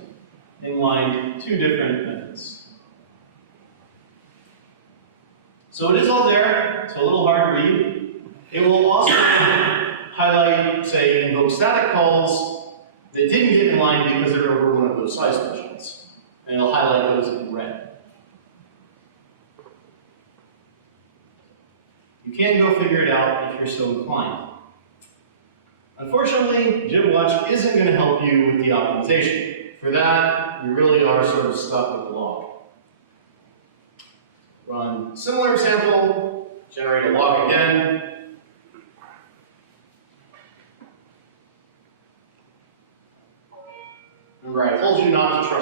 Inlined 2 different methods. So it is all there. It's a little hard to read. It will also highlight, say, invoke static calls that didn't get inlined because they're over one of those size thresholds. And it'll highlight those in red. You can go figure it out if you're so inclined. Unfortunately, JIT Watch isn't going to help you with the optimization. For that, you really are sort of stuck with the log. Run similar example, generate a log again.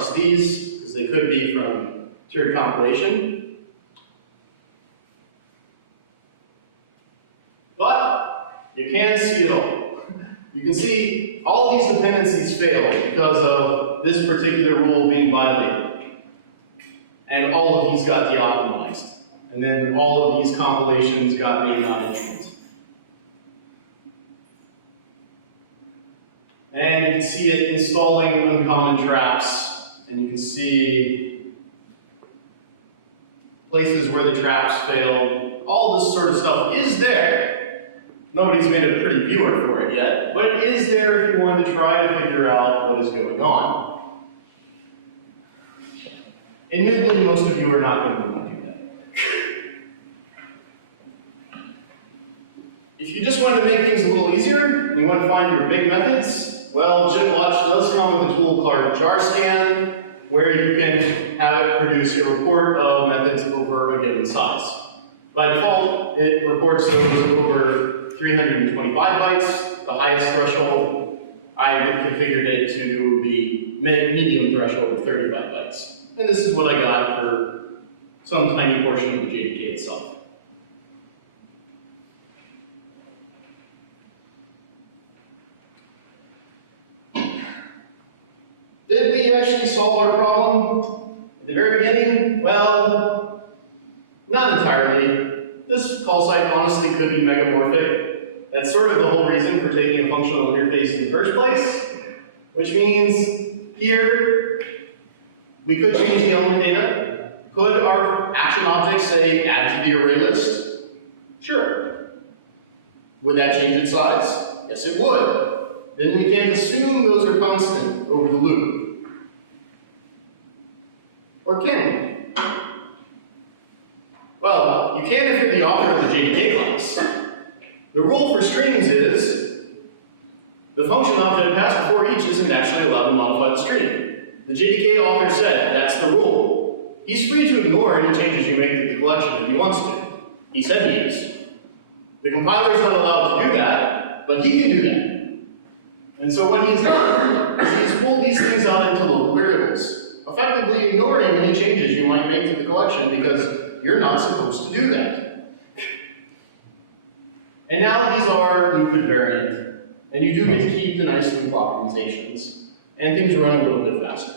trust these, because they could be from tiered compilation. But you can see it all. You can see all these dependencies fail because of this particular rule being violated. And all of these got de-optimized. And then all of these compilations got made non-entrant. And you can see it installing uncommon traps, and you can see places where the traps failed. All this sort of stuff is there. Nobody's made a pretty viewer for it yet, but it is there if you want to try to figure out what is going on. Admittedly, most of you are not going to want to do that. If you just want to make things a little easier, and you want to find your big methods, well, JIT Watch does come with a tool called JARScan, where you can have it produce a report of methods over a given size. By default, it reports those over 325 bytes, the highest threshold. I configured it to the medium threshold of 35 bytes. And this is what I got for some tiny portion of the JDK itself. Did we actually solve our problem at the very beginning? Well, not entirely. This call site honestly could be megamorphic. That's sort of the whole reason for taking a functional interface in the first place, which means here we could change the element data. Could our action object say add to the array list? Sure. Would that change its size? Yes, it would. Then we can assume those are constant over the loop. Or can we? Well, you can if you're the author of the JDK class. The rule for strings is the function object passed before each isn't actually allowed to modify the string. The JDK author said that's the rule. He's free to ignore any changes you make to the collection if he wants to. He said he is. The compiler is not allowed to do that, but he can do that. And so what he's done is he's pulled these things out into local variables, effectively ignoring any changes you might make to the collection because you're not supposed to do that. And now these are loop invariant, and you do get to keep the nice loop optimizations, and things run a little bit faster.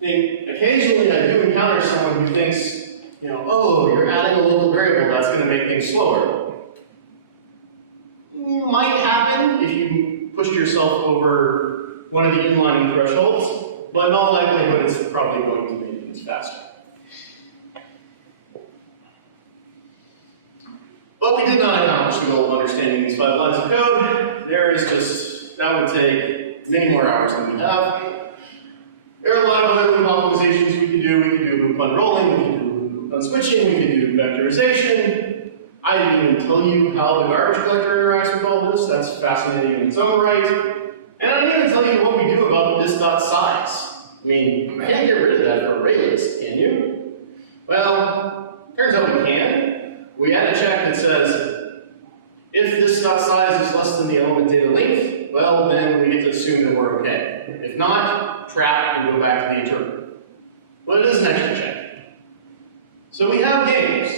Occasionally I do encounter someone who thinks, oh, you're adding a local variable, that's going to make things slower. Might happen if you pushed yourself over one of the inlining thresholds, but in all likelihood it's probably going to make things faster. But we did not accomplish the goal of understanding these 5 lines of code. That would take many more hours than we have. There are a lot of other loop optimizations we can do. We can do loop unrolling, we can do loop unswitching, we can do vectorization. I didn't even tell you how the garbage collector interacts with all this. That's fascinating in its own right. And I didn't even tell you what we do about this.size. I mean, you can't get rid of that for array list, can you? Well, turns out we can. We add a check that says, if this size is less than the element data length, well, then we get to assume that we're okay. If not, trap and go back to the interpreter. Well, it is an extra check. So we have games.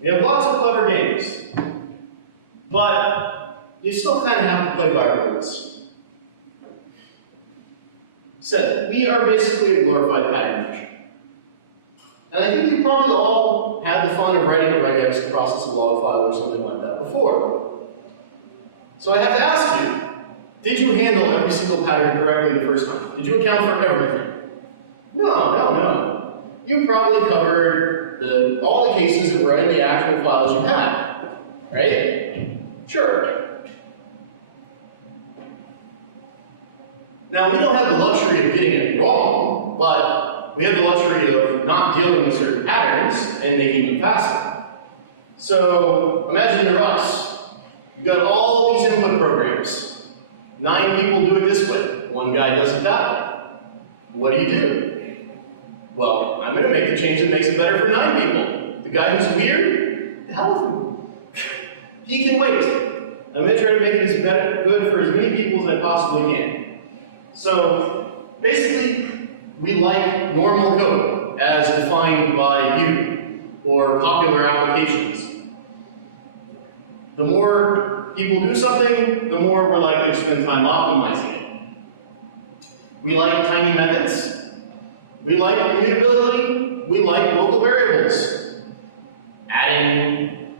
We have lots of clever games. But you still kind of have to play by rules. So, we are basically a glorified pattern matcher. And I think you probably all had the fun of writing a regex to process a log file or something like that before. So I have to ask you, did you handle every single pattern correctly the first time? Did you account for everything? No. You probably covered all the cases that were in the actual files you had, right? Sure. Now, we don't have the luxury of getting it wrong, but we have the luxury of not dealing with certain patterns and making them faster. So, imagine you're us. You've got all these input programs. 9 people do it this way. 1 guy does it that way. What do? Well, I'm going to make the change that makes it better for 9 people. The guy who's weird, the hell with him. He can wait. I'm going to try to make it as good for as many people as I possibly can. So, Basically, we like normal code as defined by you or popular applications. The more people do something, the more we're likely to spend time optimizing it. We like tiny methods. We like immutability. We like local variables. Adding,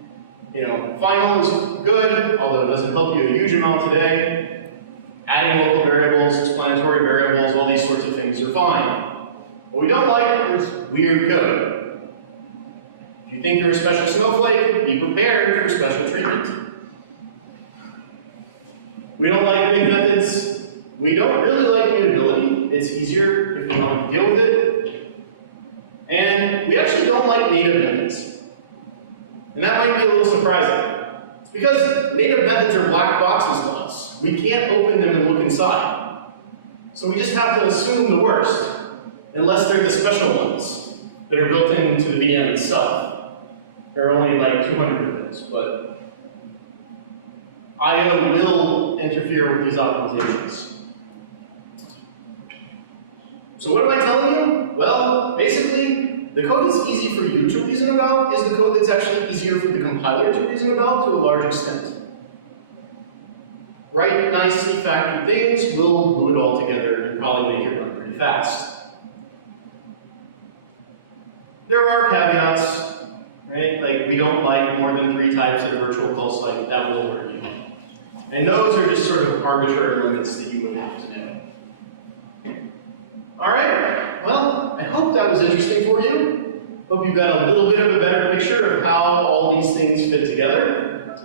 final is good, although it doesn't help you a huge amount today. Adding local variables, explanatory variables, all these sorts of things are fine. What we don't like is weird code. If you think you're a special snowflake, be prepared for special treatment. We don't like big methods. We don't really like immutability. It's easier if we don't have to deal with it. And we actually don't like native methods. And that might be a little surprising. It's because native methods are black boxes to us. We can't open them and look inside. So we just have to assume the worst, unless they're the special ones that are built into the VM itself. There are only like 200 of those, but I/O will interfere with these optimizations. So what am I telling you? Well, basically, the code that's easy for you to reason about is the code that's actually easier for the compiler to reason about to a large extent. Write nicely factored things will glue it all together and probably make it run pretty fast. There are caveats, right? Like we don't like more than 3 types at a virtual call site. That will hurt you. And those are just sort of arbitrary limits that you would have to know. Alright, well, I hope that was interesting for you. Hope you got a little bit of a better picture of how all these things fit together.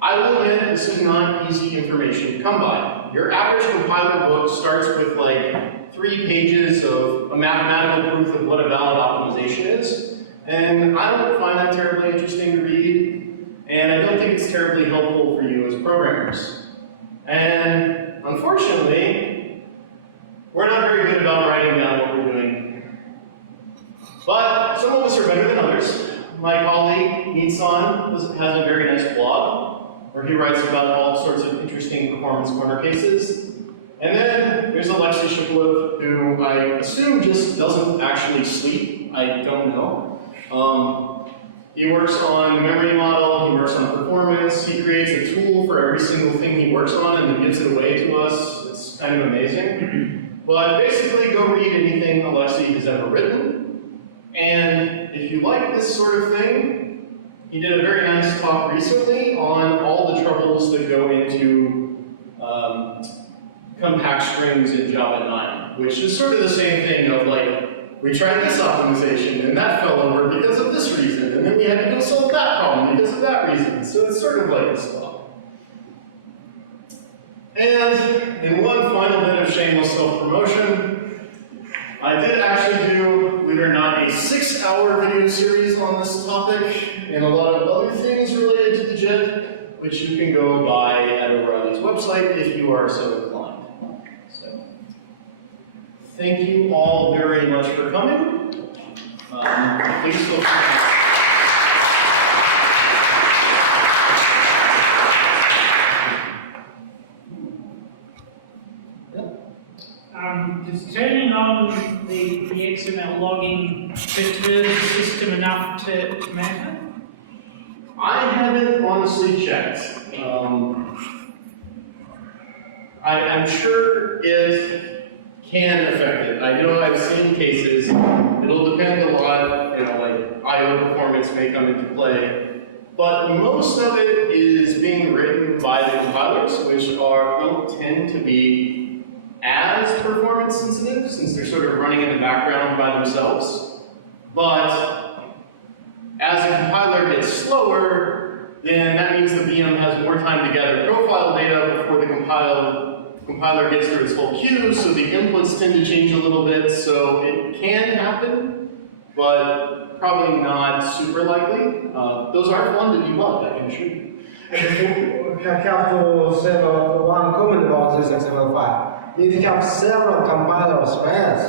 I will admit this is not easy information to come by. Your average compiler book starts with like 3 pages of a mathematical proof of what a valid optimization is. And I don't find that terribly interesting to read. And I don't think it's terribly helpful for you as programmers. And unfortunately, we're not very good about writing down what we're doing. But some of us are better than others. My colleague, Nitsan, has a very nice blog where he writes about all sorts of interesting performance corner cases. And then there's Alexei Shiplev, who I assume just doesn't actually sleep. I don't know. He works on the memory model, he works on performance, he creates a tool for every single thing he works on and then gives it away to us. It's kind of amazing. But basically, go read anything Alexei has ever written. And if you like this sort of thing, he did a very nice talk recently on all the troubles that go into compact strings in Java 9, which is sort of the same thing of like, we tried this optimization and that fell over because of this reason, and then we had to go solve that problem because of that reason. So it's sort of like this talk. And in one final bit of shameless self-promotion, I did actually do, believe it or not, a 6-hour video series on this topic and a lot of other things related to the JIT, which you can go buy at O'Reilly's website if you are so inclined. So, thank you all very much for coming. Please feel free. Does turning on the XML logging disturb the system enough to matter? I haven't honestly checked. I'm sure it can affect it. I know I've seen cases. It'll depend a lot, like I/O performance may come into play. But most of it is being written by the compilers, which don't tend to be as performance sensitive, since they're sort of running in the background by themselves. But as the compiler gets slower, then that means the VM has more time to gather profile data before the compiler gets through its whole queue, so the inputs tend to change a little bit, so it can happen, but probably not super likely. Those are fun to debug, I can assure you. I have to say one comment about this XML file. If you have several compiler threads,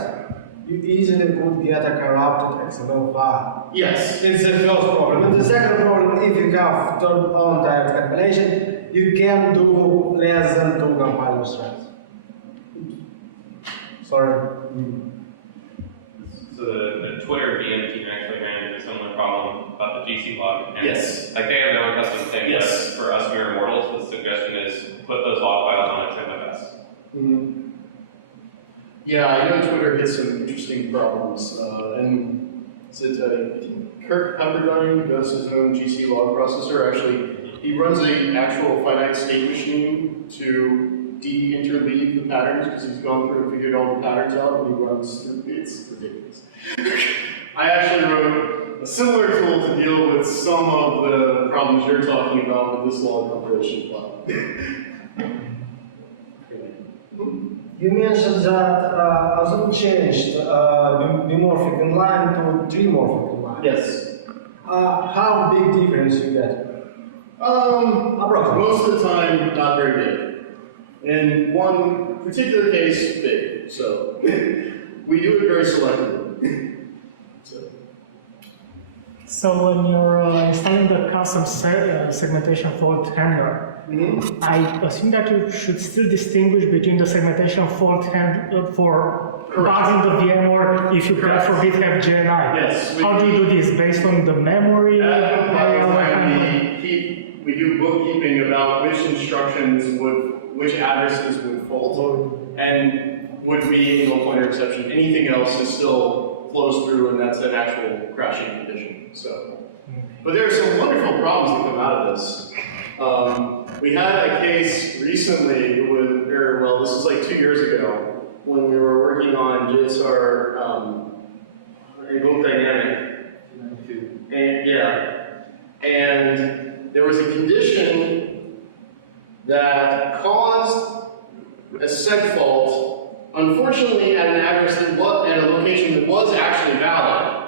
you easily could get a corrupted XML file. Yes. It's the first problem. And the second problem, if you have turned on direct compilation, you can do less than 2 compiler threads. Sorry. So the Twitter VM team actually ran into a similar problem about the GC log. And Yes. Like they have their own custom thing, Yes. but for us mere mortals, the suggestion is put those log files on a temp FS. Mhm. Yeah, I know Twitter hit some interesting problems, and is it Kirk Pepperdine, who does his own GC log processor, actually, he runs an actual finite state machine to de-interleave the patterns, because he's gone through and figured all the patterns out, and he runs through, it's ridiculous. I actually wrote a similar tool to deal with some of the problems you're talking about with this log compilation file. You mentioned that Azure changed bimorphic inline to trimorphic inline. Yes. How big difference you get? Approximately. Most of the time, not very big. In one particular case, big. So we do it very selectively. So when you're installing the custom segmentation fault handler, I assume that you should still distinguish between the segmentation fault handler for bugs in the VM, or if you God forbid have JIT. Yes. How do you do this? Based on the memory? We do bookkeeping about which instructions which addresses would fault, and would be a null pointer exception. Anything else is still flows through, and that's an actual crashing condition. So, but there are some wonderful problems that come out of this. We had a case recently with, well, this was like 2 years ago, when we were working on JSR Evoke Dynamic. And there was a condition that caused a seg fault, unfortunately at an address that was, at a location that was actually valid,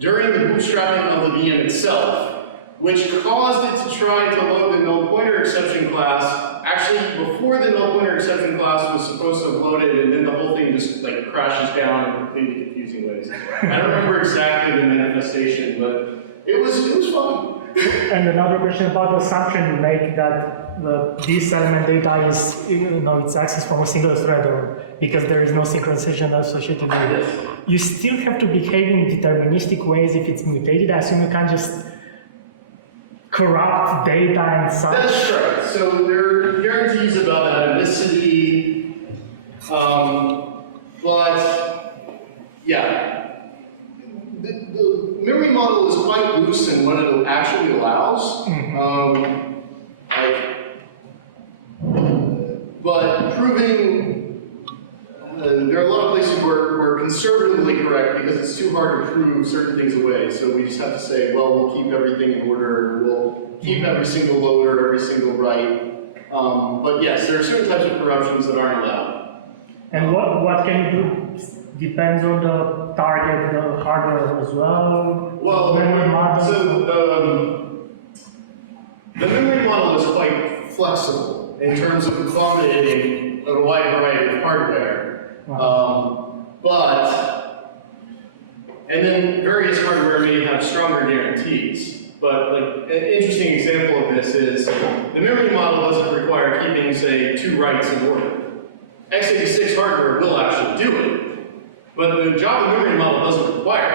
during the bootstrapping of the VM itself, which caused it to try to load the null pointer exception class, actually before the null pointer exception class was supposed to have loaded, and then the whole thing just like crashes down in completely confusing ways. I don't remember exactly the manifestation, but it was fun. And another question about the assumption you make that this element data is, it's accessed from a single thread, because there is no synchronization associated with it. You still have to behave in deterministic ways if it's mutated. I assume you can't just corrupt data and such. That's right. So there are guarantees about atomicity, but yeah. The memory model is quite loose in what it actually allows. But proving, there are a lot of places where we're conservatively correct because it's too hard to prove certain things away. So we just have to say, well, we'll keep everything in order, we'll keep every single loader, every single write. But yes, there are certain types of corruptions that aren't allowed. And what can you do? Depends on the target, the hardware as well. Well, the memory model is quite flexible in terms of accommodating a wide variety of hardware. And then various hardware may have stronger guarantees. But like an interesting example of this is the memory model doesn't require keeping, say, 2 writes in order. x86 hardware will actually do it. But the Java memory model doesn't require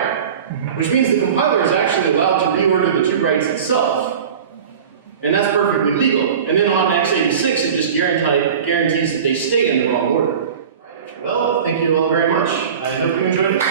it, which means the compiler is actually allowed to reorder the 2 writes itself. And that's perfectly legal. And then on x86, it just guarantees that they stay in the wrong order. Well, thank you all very much. I hope you enjoyed it.